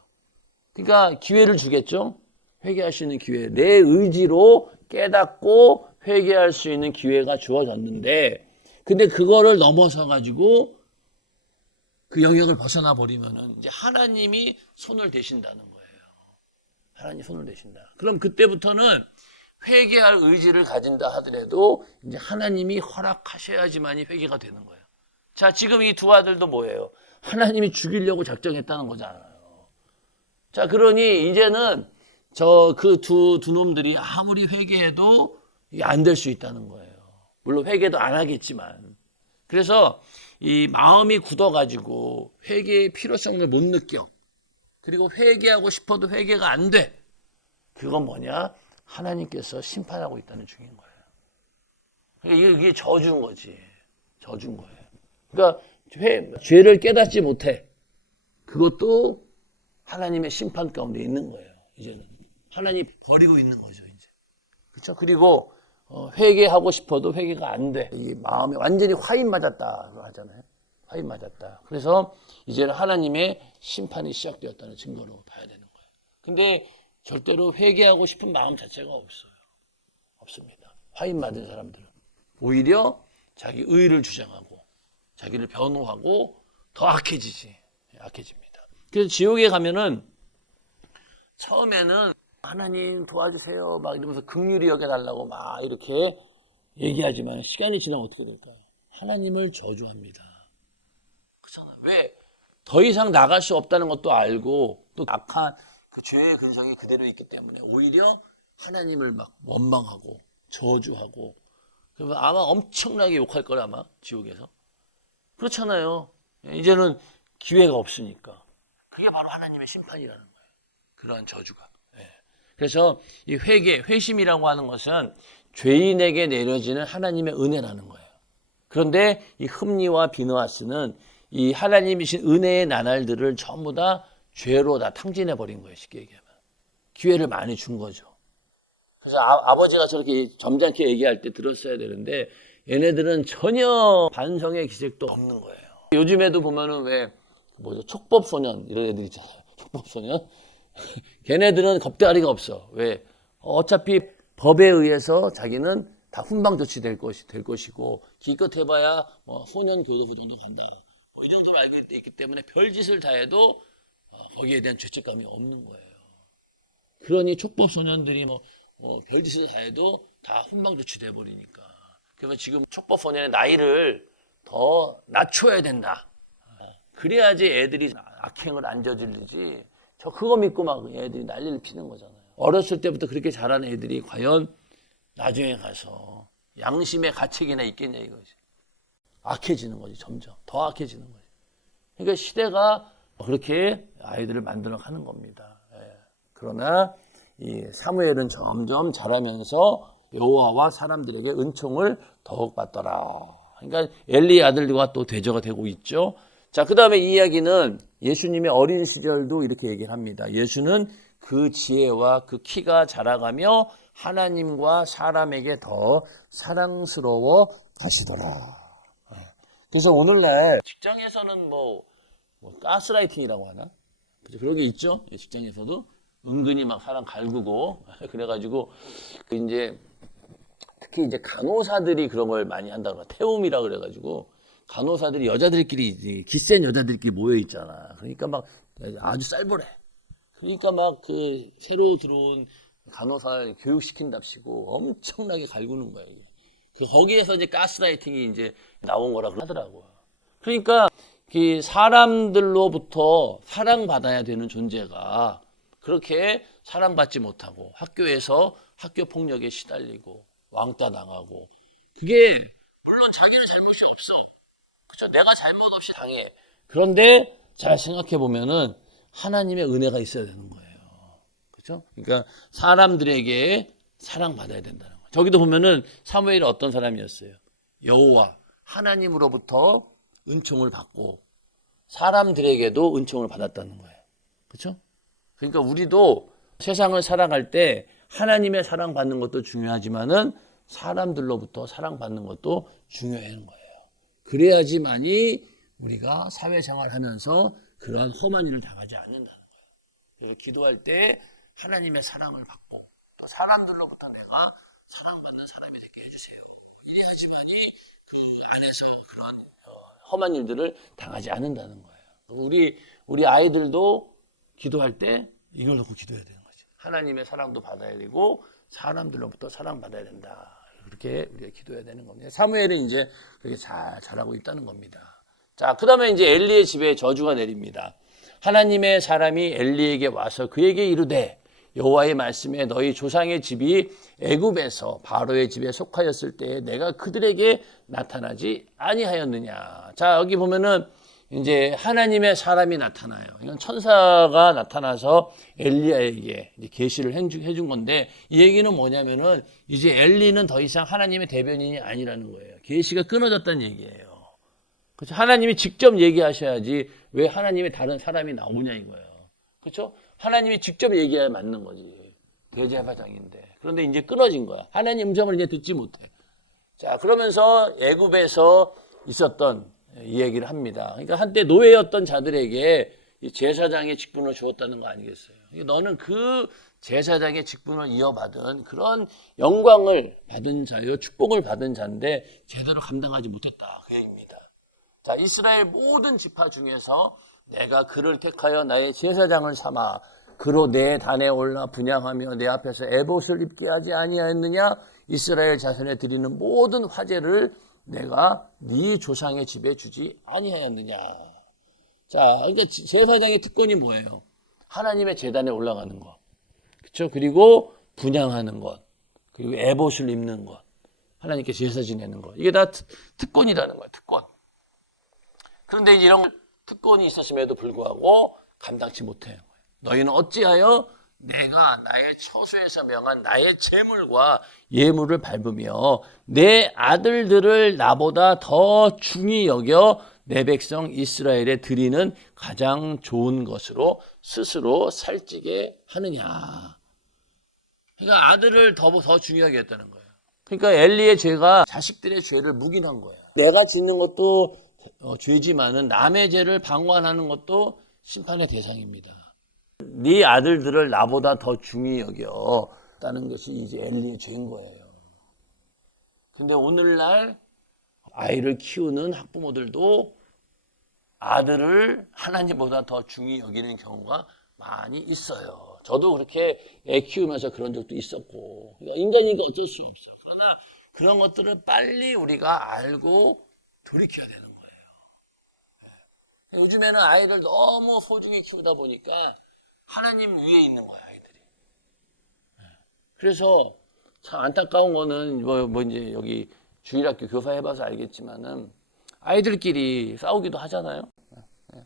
그러니까 기회를 주겠죠? 회개할 수 있는 기회. 내 의지로 깨닫고 회개할 수 있는 기회가 주어졌는데, 근데 그거를 넘어서 가지고 그 영역을 벗어나 버리면은 이제 하나님이 손을 대신다는 거예요. 하나님 손을 대신다. 그럼 그때부터는 회개할 의지를 가진다 하더라도 이제 하나님이 허락하셔야지만이 회개가 되는 거예요. 자, 지금 이 두 아들도 뭐예요? 하나님이 죽이려고 작정했다는 거잖아요. 자, 그러니 이제는 그 두 놈들이 아무리 회개해도 이게 안 될 수 있다는 거예요. 물론 회개도 안 하겠지만. 그래서 이 마음이 굳어가지고 회개의 필요성을 못 느껴. 그리고 회개하고 싶어도 회개가 안 돼. 그건 뭐냐? 하나님께서 심판하고 있다는 중인 거예요. 그러니까 이게 저주인 거지. 저주인 거예요. 그러니까 죄를 깨닫지 못해. 그것도 하나님의 심판 가운데 있는 거예요. 이제는 하나님 버리고 있는 거죠. 이제 그렇죠. 그리고 회개하고 싶어도 회개가 안 돼. 이 마음에 완전히 화인 맞았다고 하잖아요. 화인 맞았다. 그래서 이제는 하나님의 심판이 시작되었다는 증거로 봐야 되는 거예요. 근데 절대로 회개하고 싶은 마음 자체가 없어요. 없습니다. 화인 맞은 사람들은 오히려 자기 의를 주장하고 자기를 변호하고 더 악해지지. 악해집니다. 그래서 지옥에 가면은 처음에는 하나님 도와주세요 막 이러면서 긍휼히 여겨달라고 막 이렇게 얘기하지만 시간이 지나면 어떻게 될까요? 하나님을 저주합니다. 그렇잖아요. 왜? 더 이상 나갈 수 없다는 것도 알고 또 악한 그 죄의 근성이 그대로 있기 때문에 오히려 하나님을 막 원망하고 저주하고 그러면 아마 엄청나게 욕할 거라 아마 지옥에서. 그렇잖아요. 이제는 기회가 없으니까. 그게 바로 하나님의 심판이라는 거예요. 그러한 저주가. 그래서 이 회심이라고 하는 것은 죄인에게 내려지는 하나님의 은혜라는 거예요. 그런데 이 흠니와 비느하스는 이 하나님이신 은혜의 나날들을 전부 다 죄로 다 탕진해 버린 거예요. 쉽게 얘기하면. 기회를 많이 준 거죠. 그래서 아버지가 저렇게 점잖게 얘기할 때 들었어야 되는데 얘네들은 전혀 반성의 기색도 없는 거예요. 요즘에도 보면은 왜 촉법소년 이런 애들 있잖아요. 촉법소년. 걔네들은 겁대가리가 없어. 왜? 어차피 법에 의해서 자기는 다 훈방 조치될 것이고 기껏 해봐야 소년교도소 정도 간다. 이 정도로 알고 있기 때문에 별짓을 다 해도 거기에 대한 죄책감이 없는 거예요. 그러니 촉법소년들이 별짓을 다 해도 다 훈방 조치돼 버리니까. 그래서 지금 촉법소년의 나이를 더 낮춰야 된다. 그래야지 애들이 악행을 안 저지르지. 저 그거 믿고 막 애들이 난리를 피는 거잖아요. 어렸을 때부터 그렇게 자란 애들이 과연 나중에 가서 양심의 가책이나 있겠냐 이거지. 악해지는 거지 점점. 더 악해지는 거지. 그러니까 시대가 그렇게 아이들을 만들어 가는 겁니다. 그러나 이 사무엘은 점점 자라면서 여호와와 사람들에게 은총을 더욱 받더라. 그러니까 엘리의 아들들과 또 대조가 되고 있죠. 자, 그 다음에 이 이야기는 예수님의 어린 시절도 이렇게 얘기를 합니다. 예수는 그 지혜와 그 키가 자라가며 하나님과 사람에게 더 사랑스러워 하시더라. 그래서 오늘날 직장에서는 가스라이팅이라고 하나? 그런 게 있죠. 직장에서도 은근히 막 사람 갈구고 그래가지고 그 이제 특히 이제 간호사들이 그런 걸 많이 한다고 태움이라 그래가지고 간호사들이 여자들끼리 기센 여자들끼리 모여 있잖아. 그러니까 막 아주 쌀벌해. 그러니까 막 그 새로 들어온 간호사 교육시킨답시고 엄청나게 갈구는 거야. 그 거기에서 이제 가스라이팅이 이제 나온 거라 하더라고요. 그러니까 그 사람들로부터 사랑받아야 되는 존재가 그렇게 사랑받지 못하고 학교에서 학교 폭력에 시달리고 왕따 당하고 그게 물론 자기는 잘못이 없어. 그렇죠? 내가 잘못 없이 당해. 그런데 잘 생각해 보면은 하나님의 은혜가 있어야 되는 거예요. 그렇죠? 그러니까 사람들에게 사랑받아야 된다는 거예요. 저기도 보면은 사무엘이 어떤 사람이었어요? 여호와 하나님으로부터 은총을 받고 사람들에게도 은총을 받았다는 거예요. 그렇죠? 그러니까 우리도 세상을 살아갈 때 하나님의 사랑받는 것도 중요하지만은 사람들로부터 사랑받는 것도 중요한 거예요. 그래야지만이 우리가 사회생활 하면서 그러한 험한 일을 당하지 않는다는 거예요. 그래서 기도할 때 하나님의 사랑을 받고 또 사람들로부터 내가 사랑받는 사람이 되게 해주세요. 이래야지만이 그 안에서 그런 험한 일들을 당하지 않는다는 거예요. 우리 아이들도 기도할 때 이걸 놓고 기도해야 되는 거죠. 하나님의 사랑도 받아야 되고 사람들로부터 사랑받아야 된다. 그렇게 우리가 기도해야 되는 겁니다. 사무엘은 이제 그렇게 잘 자라고 있다는 겁니다. 자, 그 다음에 이제 엘리의 집에 저주가 내립니다. 하나님의 사람이 엘리에게 와서 그에게 이르되 여호와의 말씀에 너희 조상의 집이 애굽에서 바로의 집에 속하였을 때에 내가 그들에게 나타나지 아니하였느냐. 자, 여기 보면은 이제 하나님의 사람이 나타나요. 이건 천사가 나타나서 엘리야에게 계시를 해준 건데 이 얘기는 뭐냐면은 이제 엘리는 더 이상 하나님의 대변인이 아니라는 거예요. 계시가 끊어졌다는 얘기예요. 그렇죠? 하나님이 직접 얘기하셔야지 왜 하나님의 다른 사람이 나오냐 이거예요. 그렇죠? 하나님이 직접 얘기해야 맞는 거지. 대제사장인데. 그런데 이제 끊어진 거야. 하나님 음성을 이제 듣지 못해. 자, 그러면서 애굽에서 있었던 이 얘기를 합니다. 그러니까 한때 노예였던 자들에게 이 제사장의 직분을 주었다는 거 아니겠어요? 너는 그 제사장의 직분을 이어받은 그런 영광을 받은 자요, 축복을 받은 자인데 제대로 감당하지 못했다. 그 얘기입니다. 자, 이스라엘 모든 지파 중에서 내가 그를 택하여 나의 제사장을 삼아 그로 내 단에 올라 분향하며 내 앞에서 에봇을 입게 하지 아니하였느냐? 이스라엘 자손에 드리는 모든 화제를 내가 네 조상의 집에 주지 아니하였느냐. 자, 그러니까 제사장의 특권이 뭐예요? 하나님의 제단에 올라가는 것, 그렇죠? 그리고 분향하는 것, 그리고 에봇을 입는 것, 하나님께 제사 지내는 것, 이게 다 특권이라는 거예요. 특권. 그런데 이제 이런 특권이 있었음에도 불구하고 감당치 못해요. 너희는 어찌하여 내가 나의 처소에서 명한 나의 제물과 예물을 밟으며 내 아들들을 나보다 더 중히 여겨 내 백성 이스라엘에 드리는 가장 좋은 것으로 스스로 살찌게 하느냐. 그러니까 아들을 더 중요하게 했다는 거예요. 그러니까 엘리의 죄가 자식들의 죄를 묵인한 거예요. 내가 짓는 것도 죄지만은 남의 죄를 방관하는 것도 심판의 대상입니다. 네 아들들을 나보다 더 중히 여겼다는 것이 이제 엘리의 죄인 거예요. 근데 오늘날 아이를 키우는 학부모들도 아들을 하나님보다 더 중히 여기는 경우가 많이 있어요. 저도 그렇게 애 키우면서 그런 적도 있었고, 그러니까 인간이니까 어쩔 수 없어요. 그러나 그런 것들을 빨리 우리가 알고 돌이켜야 되는 거예요. 요즘에는 아이를 너무 소중히 키우다 보니까 하나님 위에 있는 거야, 아이들이. 그래서 참 안타까운 거는 뭐 이제 여기 주일학교 교사 해봐서 알겠지만은 아이들끼리 싸우기도 하잖아요.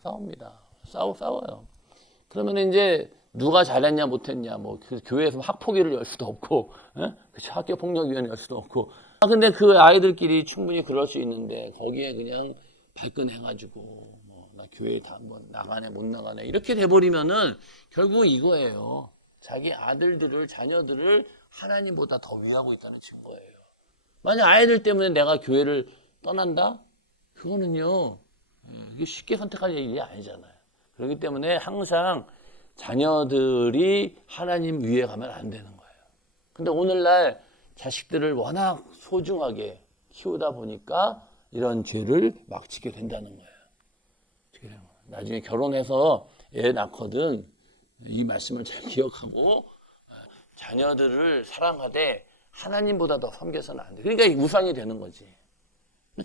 싸웁니다. 싸워요. 그러면 이제 누가 잘했냐 못했냐 뭐 그 교회에서 학폭위를 열 수도 없고, 학교 폭력위원회 열 수도 없고. 근데 그 아이들끼리 충분히 그럴 수 있는데 거기에 그냥 발끈해가지고 나 교회 다 한번 나가네 못 나가네 이렇게 돼버리면은 결국 이거예요. 자기 아들들을 자녀들을 하나님보다 더 위하고 있다는 증거예요. 만약 아이들 때문에 내가 교회를 떠난다? 그거는요 이게 쉽게 선택할 일이 아니잖아요. 그렇기 때문에 항상 자녀들이 하나님 위에 가면 안 되는 거예요. 근데 오늘날 자식들을 워낙 소중하게 키우다 보니까 이런 죄를 막 지게 된다는 거예요. 나중에 결혼해서 애 낳거든 이 말씀을 잘 기억하고 자녀들을 사랑하되 하나님보다 더 섬겨서는 안 돼. 그러니까 우상이 되는 거지.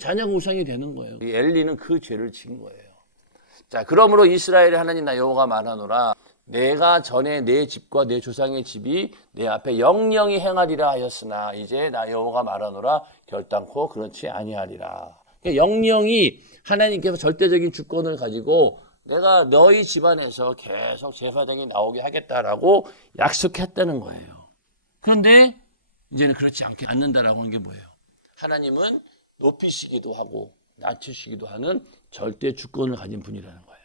자녀가 우상이 되는 거예요. 이 엘리는 그 죄를 지은 거예요. 자, 그러므로 이스라엘의 하나님 나 여호와가 말하노라. 내가 전에 내 집과 내 조상의 집이 내 앞에 영영히 행하리라 하였으나 이제 나 여호와가 말하노라 결단코 그렇지 아니하리라. 그러니까 영영히 하나님께서 절대적인 주권을 가지고 내가 너희 집안에서 계속 제사장이 나오게 하겠다라고 약속했다는 거예요. 그런데 이제는 그렇지 않는다라고 하는 게 뭐예요? 하나님은 높이시기도 하고 낮추시기도 하는 절대 주권을 가진 분이라는 거예요.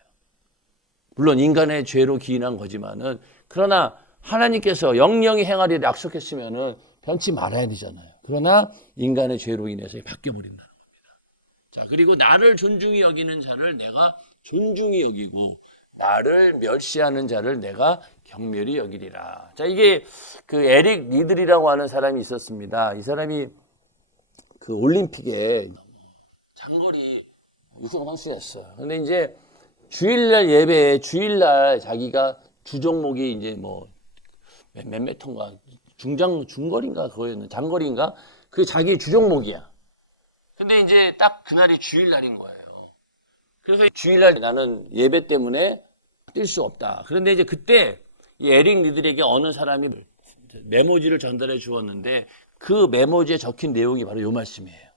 물론 인간의 죄로 기인한 거지만은 그러나 하나님께서 영영히 행하리라 약속했으면은 변치 말아야 되잖아요. 그러나 인간의 죄로 인해서 바뀌어 버린다는 겁니다. 자, 그리고 나를 존중히 여기는 자를 내가 존중히 여기고 나를 멸시하는 자를 내가 경멸히 여기리라. 자, 이게 그 에릭 리들이라고 하는 사람이 있었습니다. 이 사람이 그 올림픽에 장거리 우승 선수였어요. 근데 이제 주일날 예배에 주일날 자기가 주종목이 이제 뭐 몇 미터인가 중거리인가 그거였는 장거리인가 그게 자기 주종목이야. 근데 이제 딱 그날이 주일날인 거예요. 그래서 주일날 나는 예배 때문에 뛸 수 없다. 그런데 이제 그때 이 에릭 리들에게 어느 사람이 메모지를 전달해 주었는데 그 메모지에 적힌 내용이 바로 이 말씀이에요.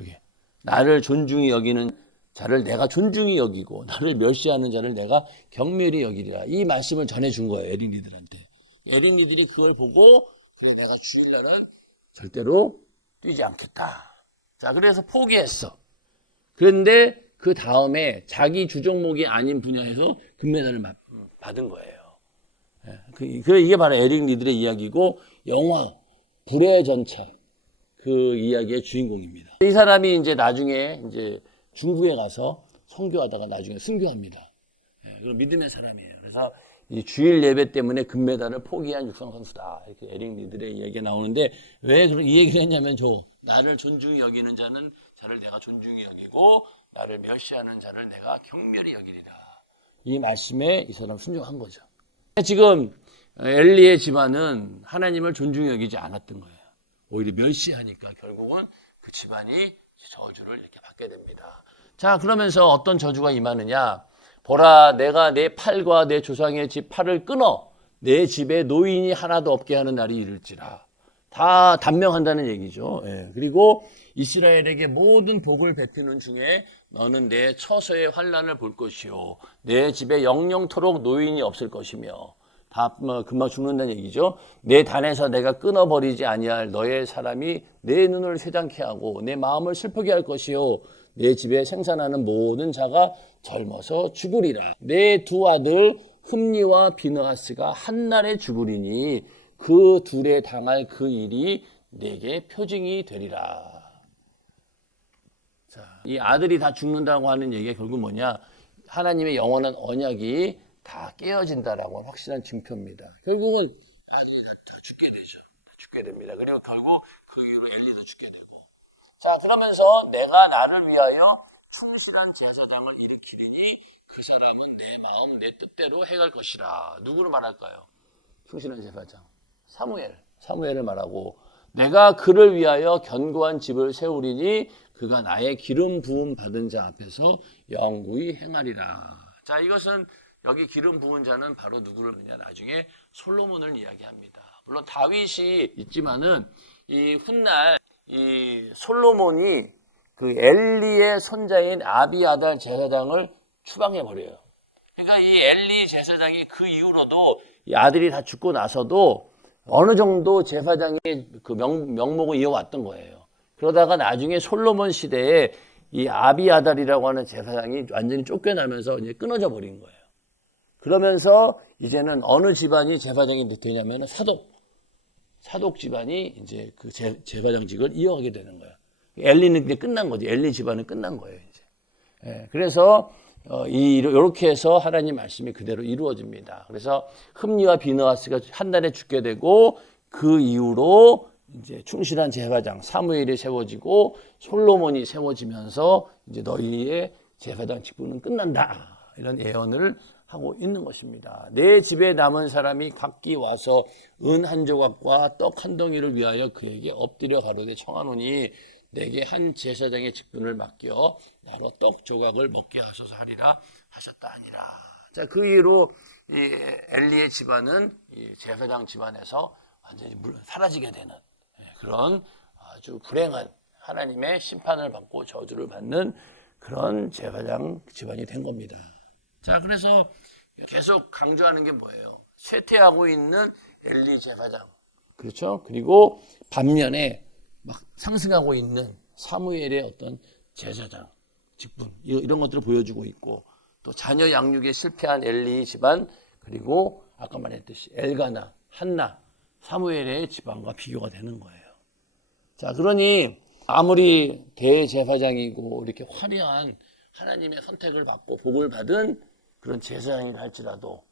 여기 나를 존중히 여기는 자를 내가 존중히 여기고 나를 멸시하는 자를 내가 경멸히 여기리라. 이 말씀을 전해준 거예요. 에릭 리들한테. 에릭 리들이 그걸 보고 그래 내가 주일날은 절대로 뛰지 않겠다. 자, 그래서 포기했어. 그런데 그 다음에 자기 주종목이 아닌 분야에서 금메달을 받은 거예요. 이게 바로 에릭 리들의 이야기고 영화 불의 전차 그 이야기의 주인공입니다. 이 사람이 이제 나중에 이제 중국에 가서 선교하다가 나중에 순교합니다. 그럼 믿음의 사람이에요. 그래서 이 주일 예배 때문에 금메달을 포기한 육상 선수다. 이렇게 에릭 리들의 이야기가 나오는데 왜 이 얘기를 했냐면 나를 존중히 여기는 자는 자를 내가 존중히 여기고 나를 멸시하는 자를 내가 경멸히 여기리라. 이 말씀에 이 사람 순종한 거죠. 지금 엘리의 집안은 하나님을 존중히 여기지 않았던 거예요. 오히려 멸시하니까 결국은 그 집안이 저주를 이렇게 받게 됩니다. 자, 그러면서 어떤 저주가 임하느냐? 보라, 내가 내 팔과 내 조상의 집 팔을 끊어 내 집에 노인이 하나도 없게 하는 날이 이를지라. 다 단명한다는 얘기죠. 그리고 이스라엘에게 모든 복을 베푸는 중에 너는 내 처소의 환난을 볼 것이요 내 집에 영영토록 노인이 없을 것이며 다 금방 죽는다는 얘기죠. 내 단에서 내가 끊어버리지 아니할 너의 사람이 내 눈을 쇠장케 하고 내 마음을 슬프게 할 것이요 내 집에 생산하는 모든 자가 젊어서 죽으리라. 내 두 아들 흠니와 비느하스가 한날에 죽으리니 그 둘에 당할 그 일이 내게 표징이 되리라. 자, 이 아들이 다 죽는다고 하는 얘기가 결국 뭐냐? 하나님의 영원한 언약이 다 깨어진다라고 하는 확실한 증표입니다. 결국은 아들이 다 죽게 되죠. 죽게 됩니다. 그리고 결국 그 이후로 엘리도 죽게 되고. 자, 그러면서 내가 나를 위하여 충실한 제사장을 일으키리니 그 사람은 내 마음 내 뜻대로 행할 것이라. 누구를 말할까요? 충실한 제사장. 사무엘을 말하고 내가 그를 위하여 견고한 집을 세우리니 그가 나의 기름 부음 받은 자 앞에서 영구히 행하리라. 자, 이것은 여기 기름 부은 자는 바로 누구를 그냥 나중에 솔로몬을 이야기합니다. 물론 다윗이 있지만은 이 훗날 이 솔로몬이 그 엘리의 손자인 아비아달 제사장을 추방해 버려요. 그러니까 이 엘리 제사장이 그 이후로도 이 아들이 다 죽고 나서도 어느 정도 제사장의 그 명목을 이어왔던 거예요. 그러다가 나중에 솔로몬 시대에 이 아비아달이라고 하는 제사장이 완전히 쫓겨나면서 이제 끊어져 버린 거예요. 그러면서 이제는 어느 집안이 제사장이 되냐면 사독 집안이 이제 그 제사장직을 이어가게 되는 거예요. 엘리는 이제 끝난 거지. 엘리 집안은 끝난 거예요, 이제. 그래서 이렇게 해서 하나님 말씀이 그대로 이루어집니다. 그래서 흠니와 비느하스가 한 달에 죽게 되고 그 이후로 이제 충실한 제사장 사무엘이 세워지고 솔로몬이 세워지면서 이제 너희의 제사장 직분은 끝난다. 이런 예언을 하고 있는 것입니다. 내 집에 남은 사람이 각기 와서 은 한 조각과 떡 한 덩이를 위하여 그에게 엎드려 가로되 청하노니 내게 한 제사장의 직분을 맡겨 나로 떡 조각을 먹게 하소서 하리라 하셨다 아니라. 자, 그 이후로 이 엘리의 집안은 이 제사장 집안에서 완전히 사라지게 되는 그런 아주 불행한 하나님의 심판을 받고 저주를 받는 그런 제사장 집안이 된 겁니다. 자, 그래서 계속 강조하는 게 뭐예요? 쇠퇴하고 있는 엘리 제사장. 그렇죠? 그리고 반면에 막 상승하고 있는 사무엘의 어떤 제사장 직분 이런 것들을 보여주고 있고 또 자녀 양육에 실패한 엘리 집안 그리고 아까 말했듯이 엘가나, 한나, 사무엘의 집안과 비교가 되는 거예요. 자, 그러니 아무리 대제사장이고 이렇게 화려한 하나님의 선택을 받고 복을 받은 그런 제사장이라 할지라도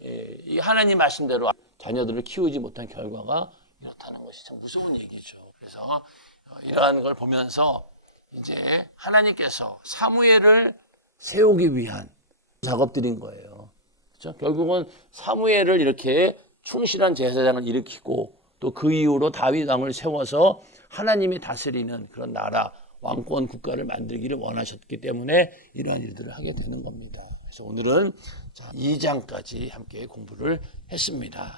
이 하나님 말씀대로 자녀들을 키우지 못한 결과가 이렇다는 것이 참 무서운 얘기죠. 그래서 이러한 걸 보면서 이제 하나님께서 사무엘을 세우기 위한 작업들인 거예요. 그렇죠? 결국은 사무엘을 이렇게 충실한 제사장을 일으키고 또 그 이후로 다윗 왕을 세워서 하나님이 다스리는 그런 나라, 왕권 국가를 만들기를 원하셨기 때문에 이러한 일들을 하게 되는 겁니다. 그래서 오늘은 2장까지 함께 공부를 했습니다.